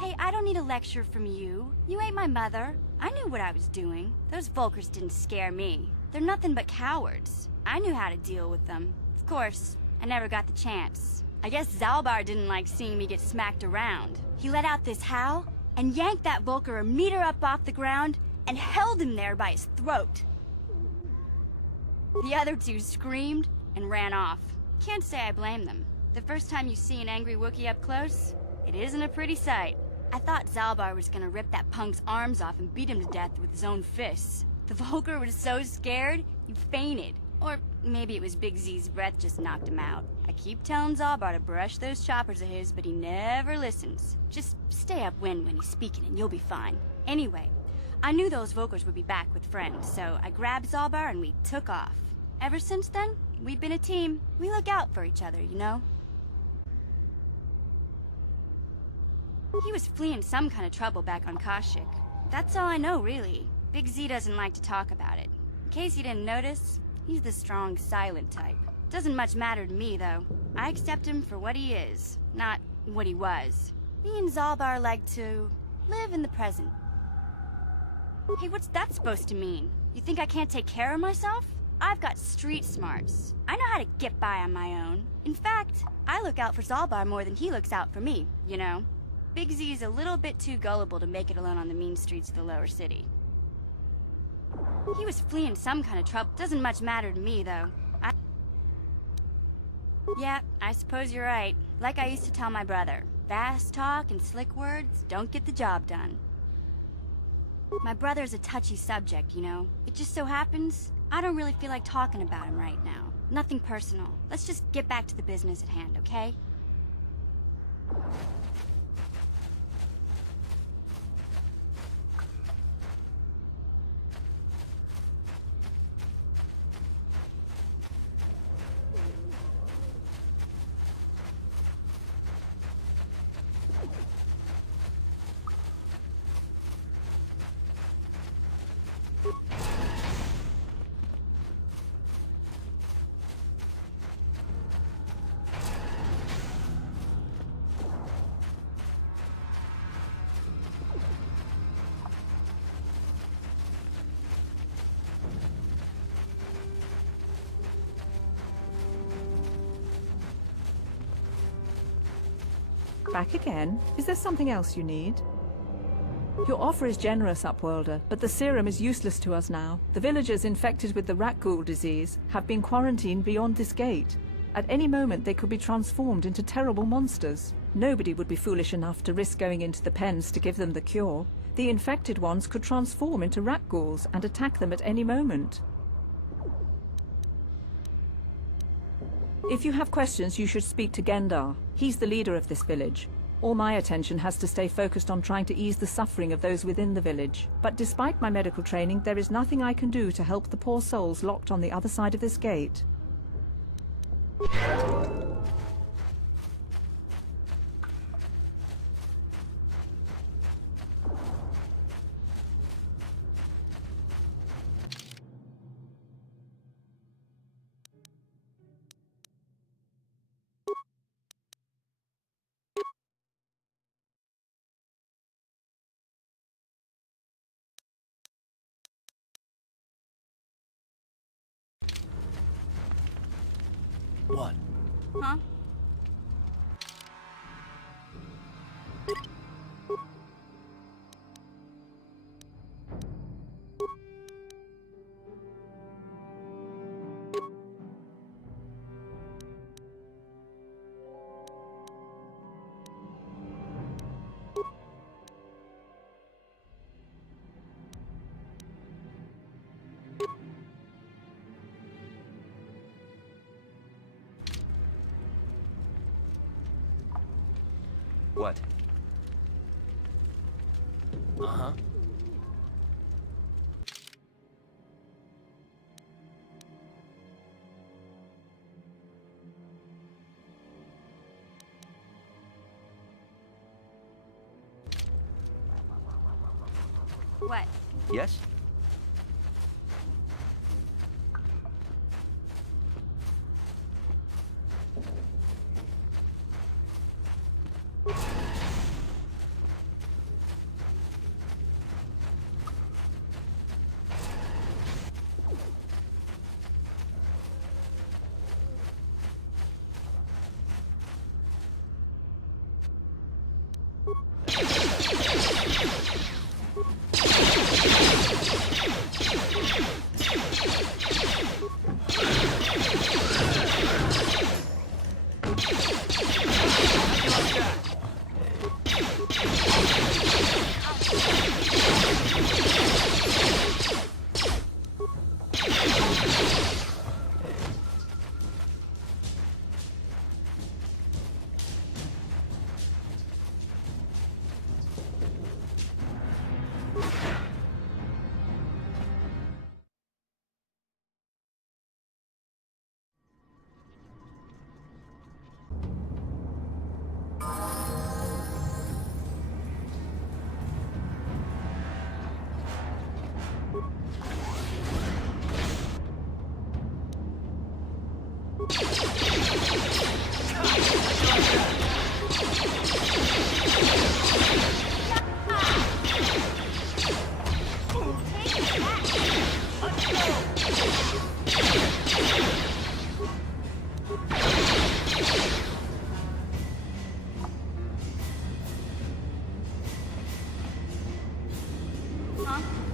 Hey, I don't need a lecture from you. You ain't my mother. I knew what I was doing. Those Vulkars didn't scare me. They're nothing but cowards. I knew how to deal with them. Of course, I never got the chance. I guess Zalbar didn't like seeing me get smacked around. He let out this howl and yanked that Vulkar a meter up off the ground and held him there by his throat. The other 2 screamed and ran off. Can't say I blame them. The first time you see an angry Wookiee up close, it isn't a pretty sight. I thought Zalbar was gonna rip that punk's arms off and beat him to death with his own fists. The Vulkar was so scared, he fainted. Or maybe it was Big Z's breath just knocked him out. I keep telling Zalbar to brush those choppers of his, but he never listens. Just stay upwind when he's speaking and you'll be fine. Anyway, I knew those Vulkars would be back with friends, so I grabbed Zalbar and we took off. Ever since then, we've been a team. We look out for each other, you know? He was fleeing some kind of trouble back on Kashyyyk. That's all I know, really. Big Z doesn't like to talk about it. In case you didn't notice, he's the strong, silent type. Doesn't much matter to me, though. I accept him for what he is, not what he was. Me and Zalbar like to live in the present. Hey, what's that supposed to mean? You think I can't take care of myself? I've got street smarts. I know how to get by on my own. In fact, I look out for Zalbar more than he looks out for me, you know? Big Z's a little bit too gullible to make it alone on the mean streets of the lower city. He was fleeing some kind of trouble. Doesn't much matter to me, though. Yeah, I suppose you're right. Like I used to tell my brother, fast talk and slick words don't get the job done. My brother's a touchy subject, you know? It just so happens, I don't really feel like talking about him right now. Nothing personal. Let's just get back to the business at hand, okay? Back again? Is there something else you need? Your offer is generous, Upworlder, but the serum is useless to us now. The villagers infected with the rat ghoul disease have been quarantined beyond this gate. At any moment they could be transformed into terrible monsters. Nobody would be foolish enough to risk going into the pens to give them the cure. The infected ones could transform into rat ghouls and attack them at any moment. If you have questions, you should speak to Gendar. He's the leader of this village. All my attention has to stay focused on trying to ease the suffering of those within the village. But despite my medical training, there is nothing I can do to help the poor souls locked on the other side of this gate. What? Huh? What? Uh-huh. What? Yes?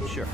Sure.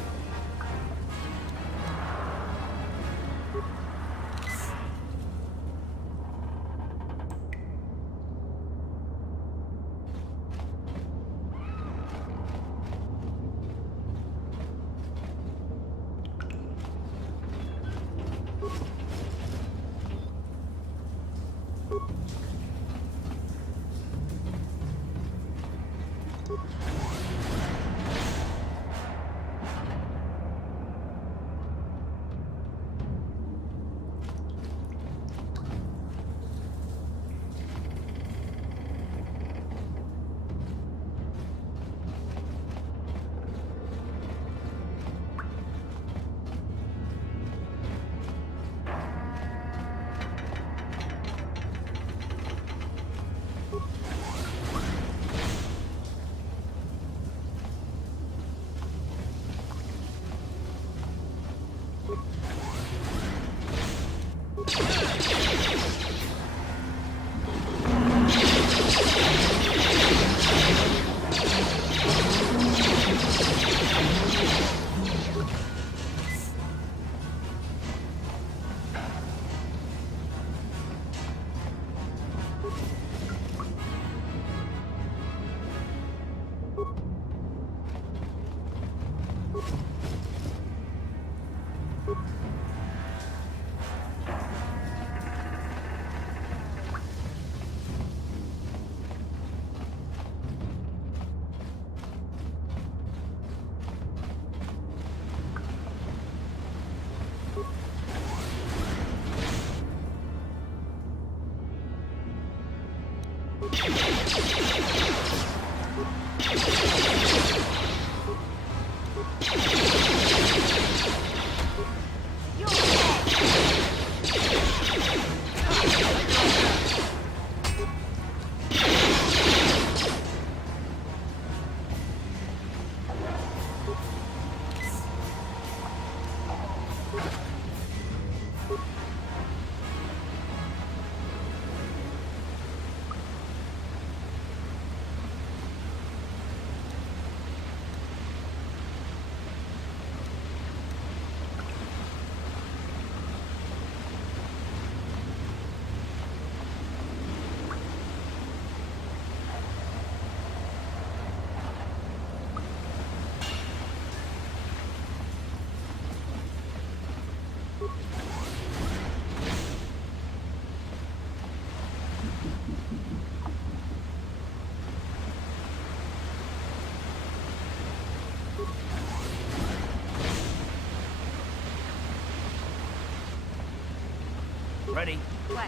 Ready? What?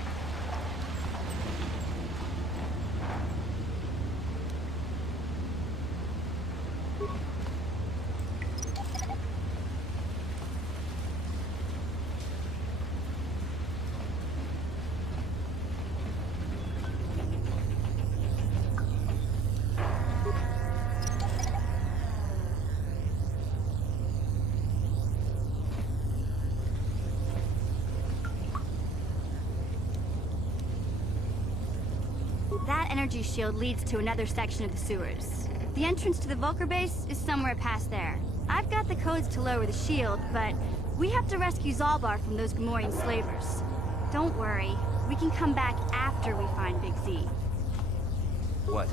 That energy shield leads to another section of the sewers. The entrance to the Vulcar base is somewhere past there. I've got the codes to lower the shield, but we have to rescue Zalbar from those Gamorrean slavers. Don't worry, we can come back after we find Big Z. What?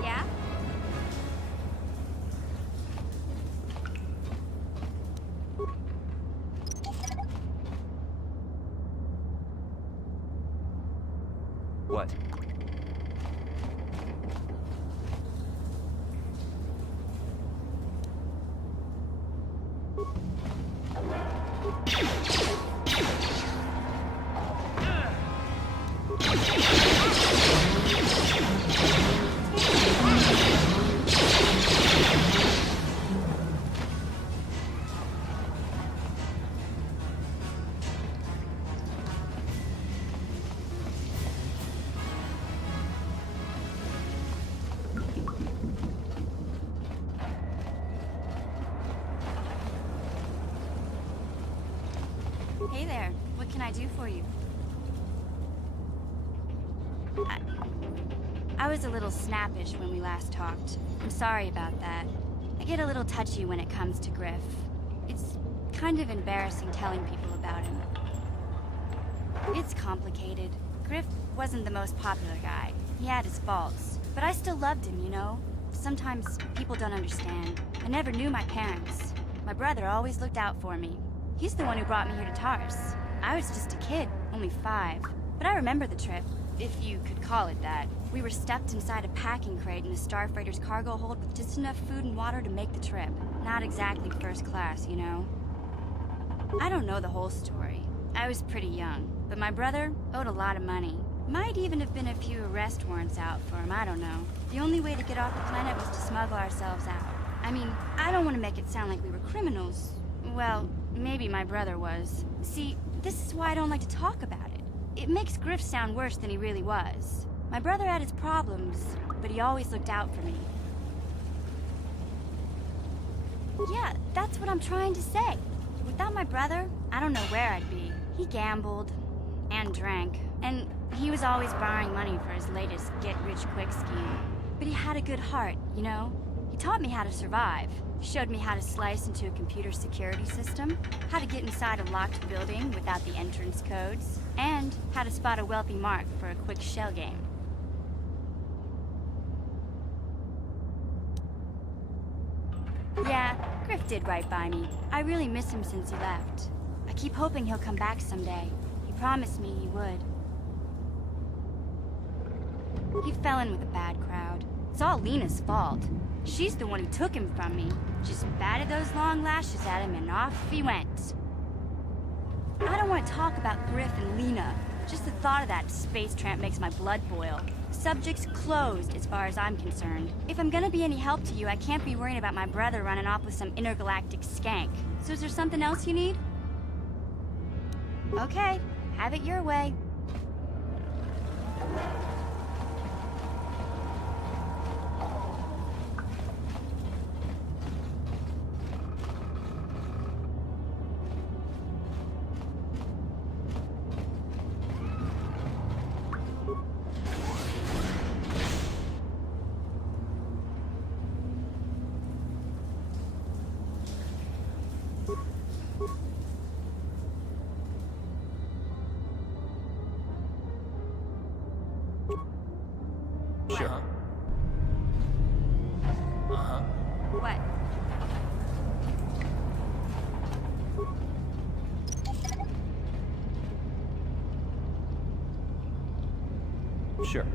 Yeah? What? Hey there, what can I do for you? I was a little snappish when we last talked. I'm sorry about that. I get a little touchy when it comes to Griff. It's kind of embarrassing telling people about him. It's complicated. Griff wasn't the most popular guy. He had his faults. But I still loved him, you know? Sometimes people don't understand. I never knew my parents. My brother always looked out for me. He's the one who brought me here to Tars. I was just a kid, only 5. But I remember the trip, if you could call it that. We were stuffed inside a packing crate in a starfreighter's cargo hold with just enough food and water to make the trip. Not exactly first class, you know? I don't know the whole story. I was pretty young, but my brother owed a lot of money. Might even have been a few arrest warrants out for him, I don't know. The only way to get off the planet was to smuggle ourselves out. I mean, I don't want to make it sound like we were criminals. Well, maybe my brother was. See, this is why I don't like to talk about it. It makes Griff sound worse than he really was. My brother had his problems, but he always looked out for me. Yeah, that's what I'm trying to say. Without my brother, I don't know where I'd be. He gambled and drank, and he was always borrowing money for his latest get-rich-quick scheme. But he had a good heart, you know? He taught me how to survive. Showed me how to slice into a computer security system, how to get inside a locked building without the entrance codes, and how to spot a wealthy mark for a quick shell game. Yeah, Griff did right by me. I really miss him since he left. I keep hoping he'll come back someday. He promised me he would. He fell in with a bad crowd. It's all Lena's fault. She's the one who took him from me. Just batted those long lashes at him and off he went. I don't want to talk about Griff and Lena. Just the thought of that space tramp makes my blood boil. Subject's closed as far as I'm concerned. If I'm gonna be any help to you, I can't be worrying about my brother running off with some intergalactic skank. So is there something else you need? Okay, have it your way. Sure. What? Sure.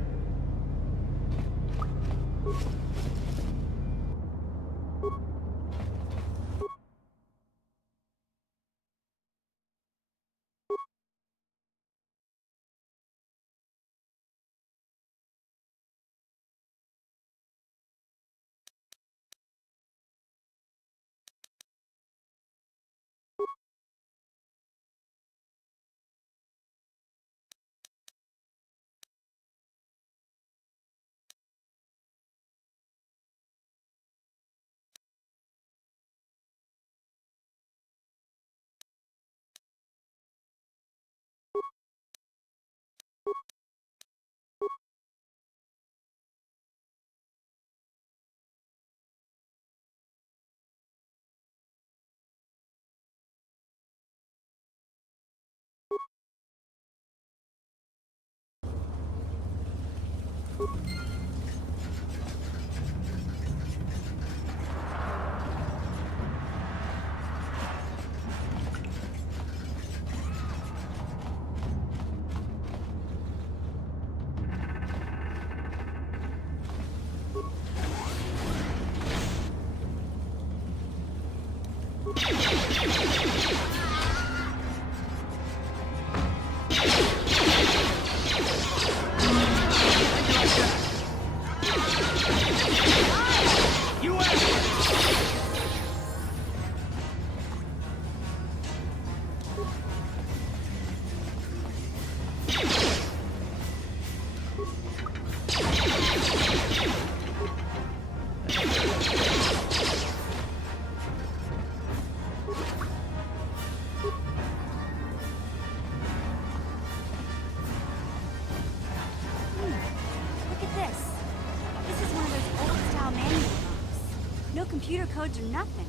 Computer codes or nothing.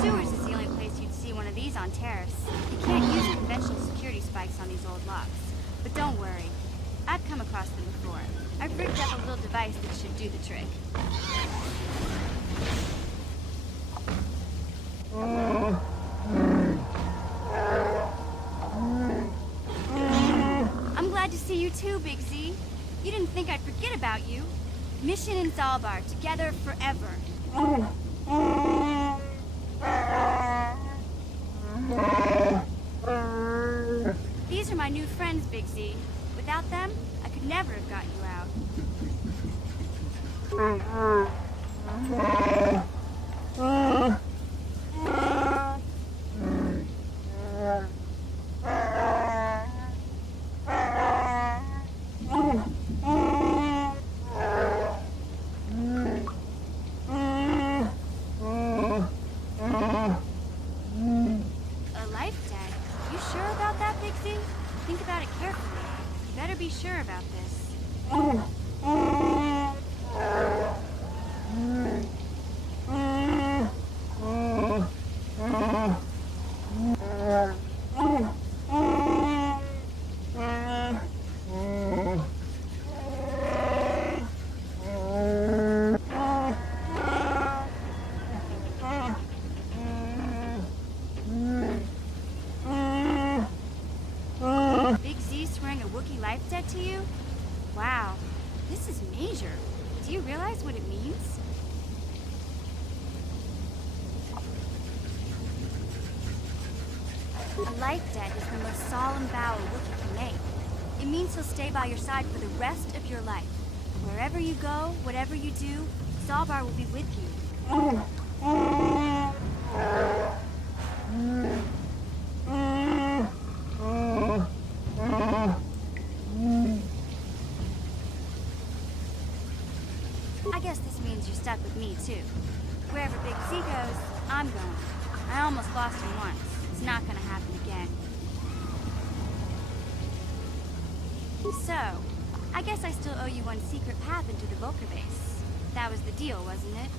Sewers is the only place you'd see one of these on Terrace. You can't use conventional security spikes on these old locks. But don't worry. I've come across them before. I've rigged up a little device that should do the trick. I'm glad to see you too, Big Z. You didn't think I'd forget about you. Mission in Zalbar, together forever. These are my new friends, Big Z. Without them, I could never have gotten you out. sure about that, Big Z? Think about it carefully. You better be sure about this. Big Z swearing a Wookiee life debt to you? Wow, this is major. Do you realize what it means? A life debt is the most solemn vow a Wookiee can make. It means he'll stay by your side for the rest of your life. Wherever you go, whatever you do, Zalbar will be with you. I guess this means you're stuck with me, too. Wherever Big Z goes, I'm going. I almost lost him once. It's not gonna happen again. So, I guess I still owe you one secret path into the Vulcan base. That was the deal, wasn't it?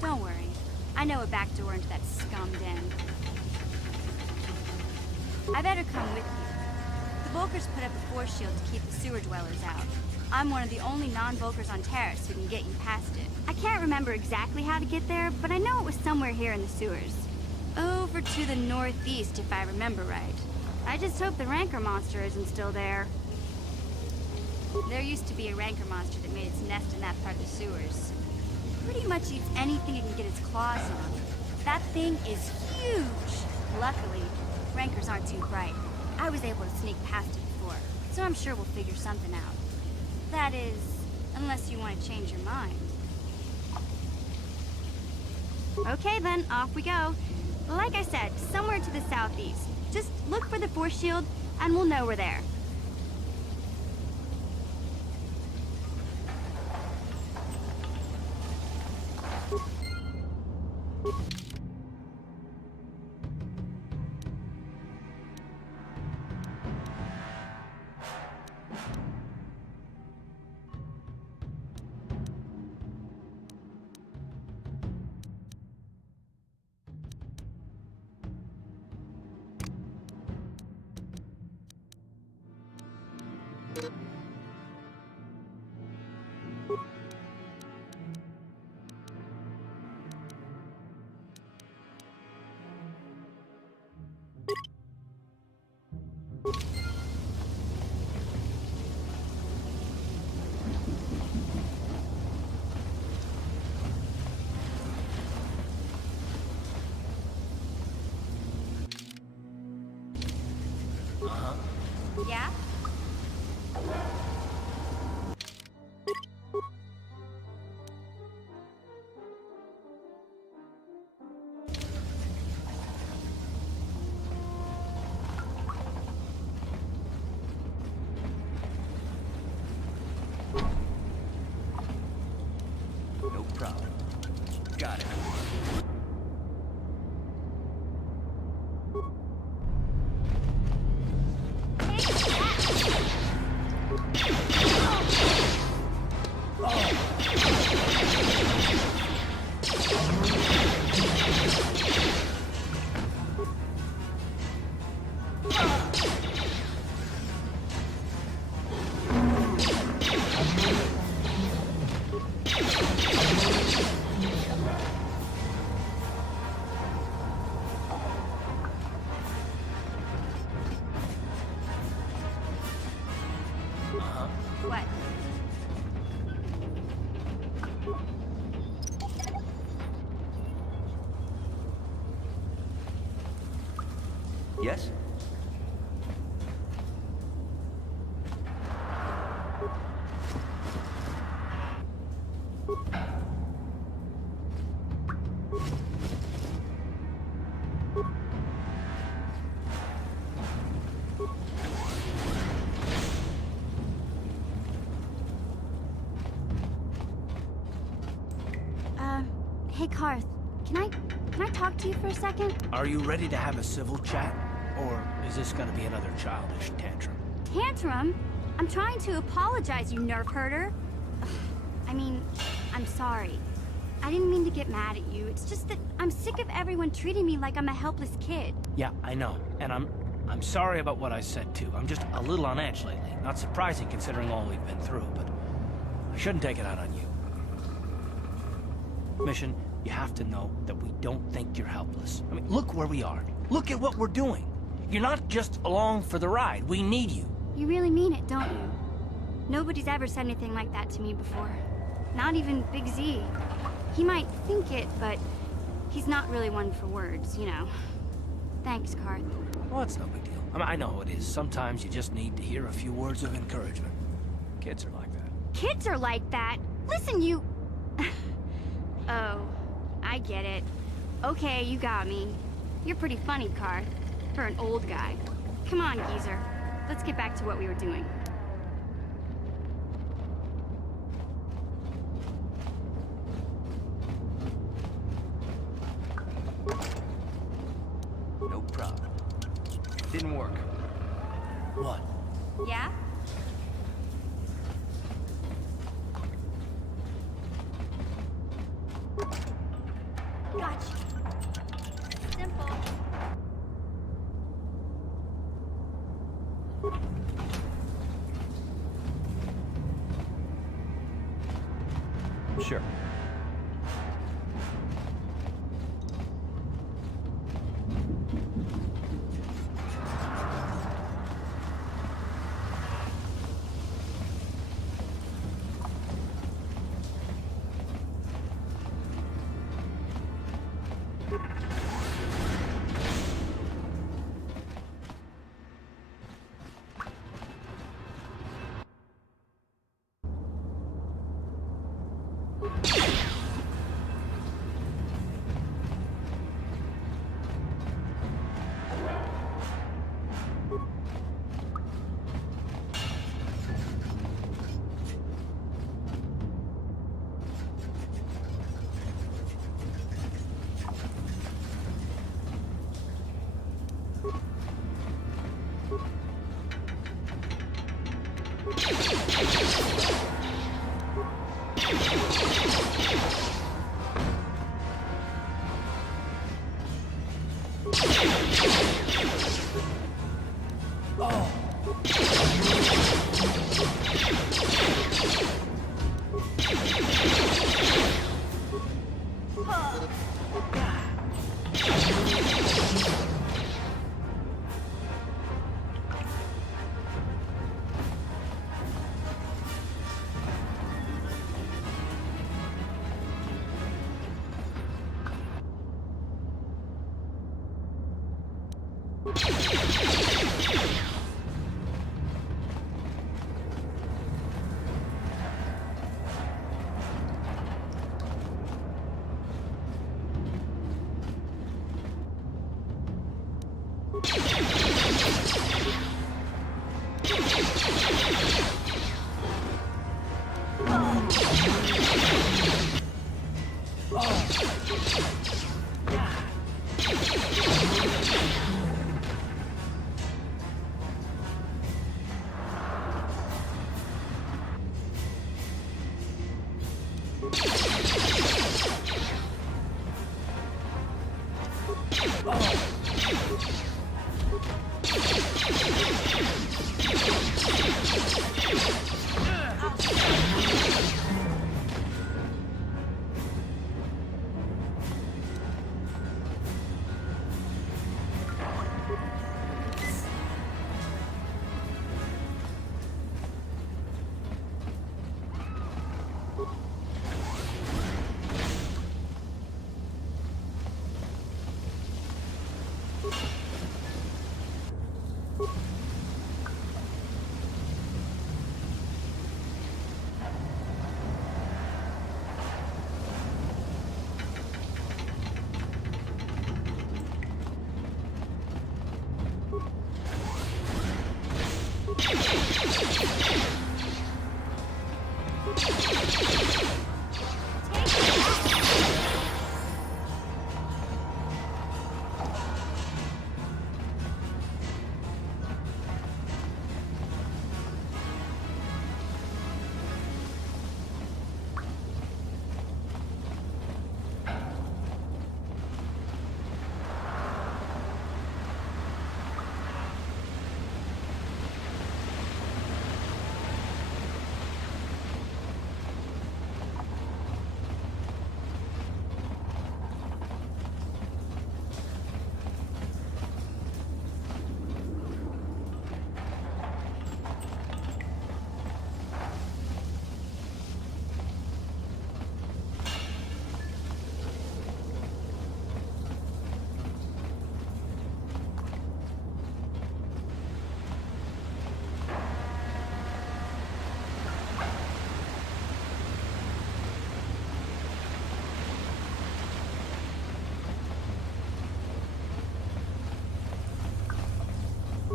Don't worry. I know a back door into that scum den. I better come with you. The Vulkars put up a force shield to keep the sewer dwellers out. I'm one of the only non-Vulkars on Terrace who can get you past it. I can't remember exactly how to get there, but I know it was somewhere here in the sewers. Over to the northeast, if I remember right. I just hope the Rancor monster isn't still there. There used to be a Rancor monster that made its nest in that part of the sewers. Pretty much eats anything it can get its claws on. That thing is huge! Luckily, Rancors aren't too bright. I was able to sneak past it before, so I'm sure we'll figure something out. That is, unless you want to change your mind. Okay then, off we go. Like I said, somewhere to the southeast. Just look for the force shield, and we'll know we're there. Yeah? No problem. Got it. What? Yes? Hey Karth, can I talk to you for a second? Are you ready to have a civil chat? Or is this gonna be another childish tantrum? Tantrum? I'm trying to apologize, you nerf herder. I mean, I'm sorry. I didn't mean to get mad at you. It's just that I'm sick of everyone treating me like I'm a helpless kid. Yeah, I know. And I'm sorry about what I said, too. I'm just a little on edge lately. Not surprising considering all we've been through, but I shouldn't take it out on you. Mission, you have to know that we don't think you're helpless. I mean, look where we are. Look at what we're doing. You're not just along for the ride. We need you. You really mean it, don't you? Nobody's ever said anything like that to me before. Not even Big Z. He might think it, but he's not really one for words, you know. Thanks, Karth. Well, it's no big deal. I mean, I know how it is. Sometimes you just need to hear a few words of encouragement. Kids are like that. Kids are like that? Listen, you... Oh, I get it. Okay, you got me. You're pretty funny, Karth. For an old guy. Come on, geezer. Let's get back to what we were doing. No problem. Didn't work. What? Yeah? Gotcha. Simple. Sure.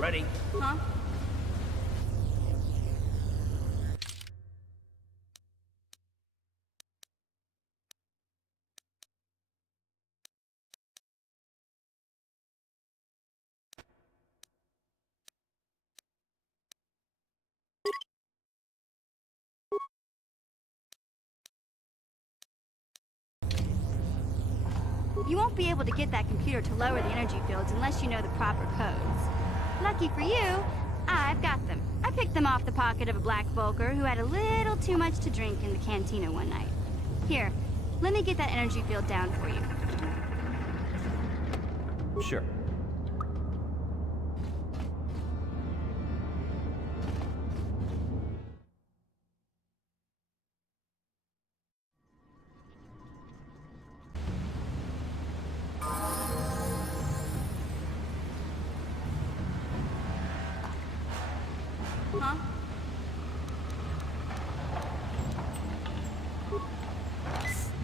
Ready? Huh? You won't be able to get that computer to lower the energy fields unless you know the proper codes. Lucky for you, I've got them. I picked them off the pocket of a black Volker who had a little too much to drink in the cantina one night. Here, let me get that energy field down for you. Sure. Huh?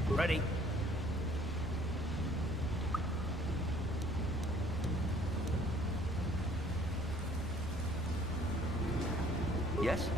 Ready? Yes?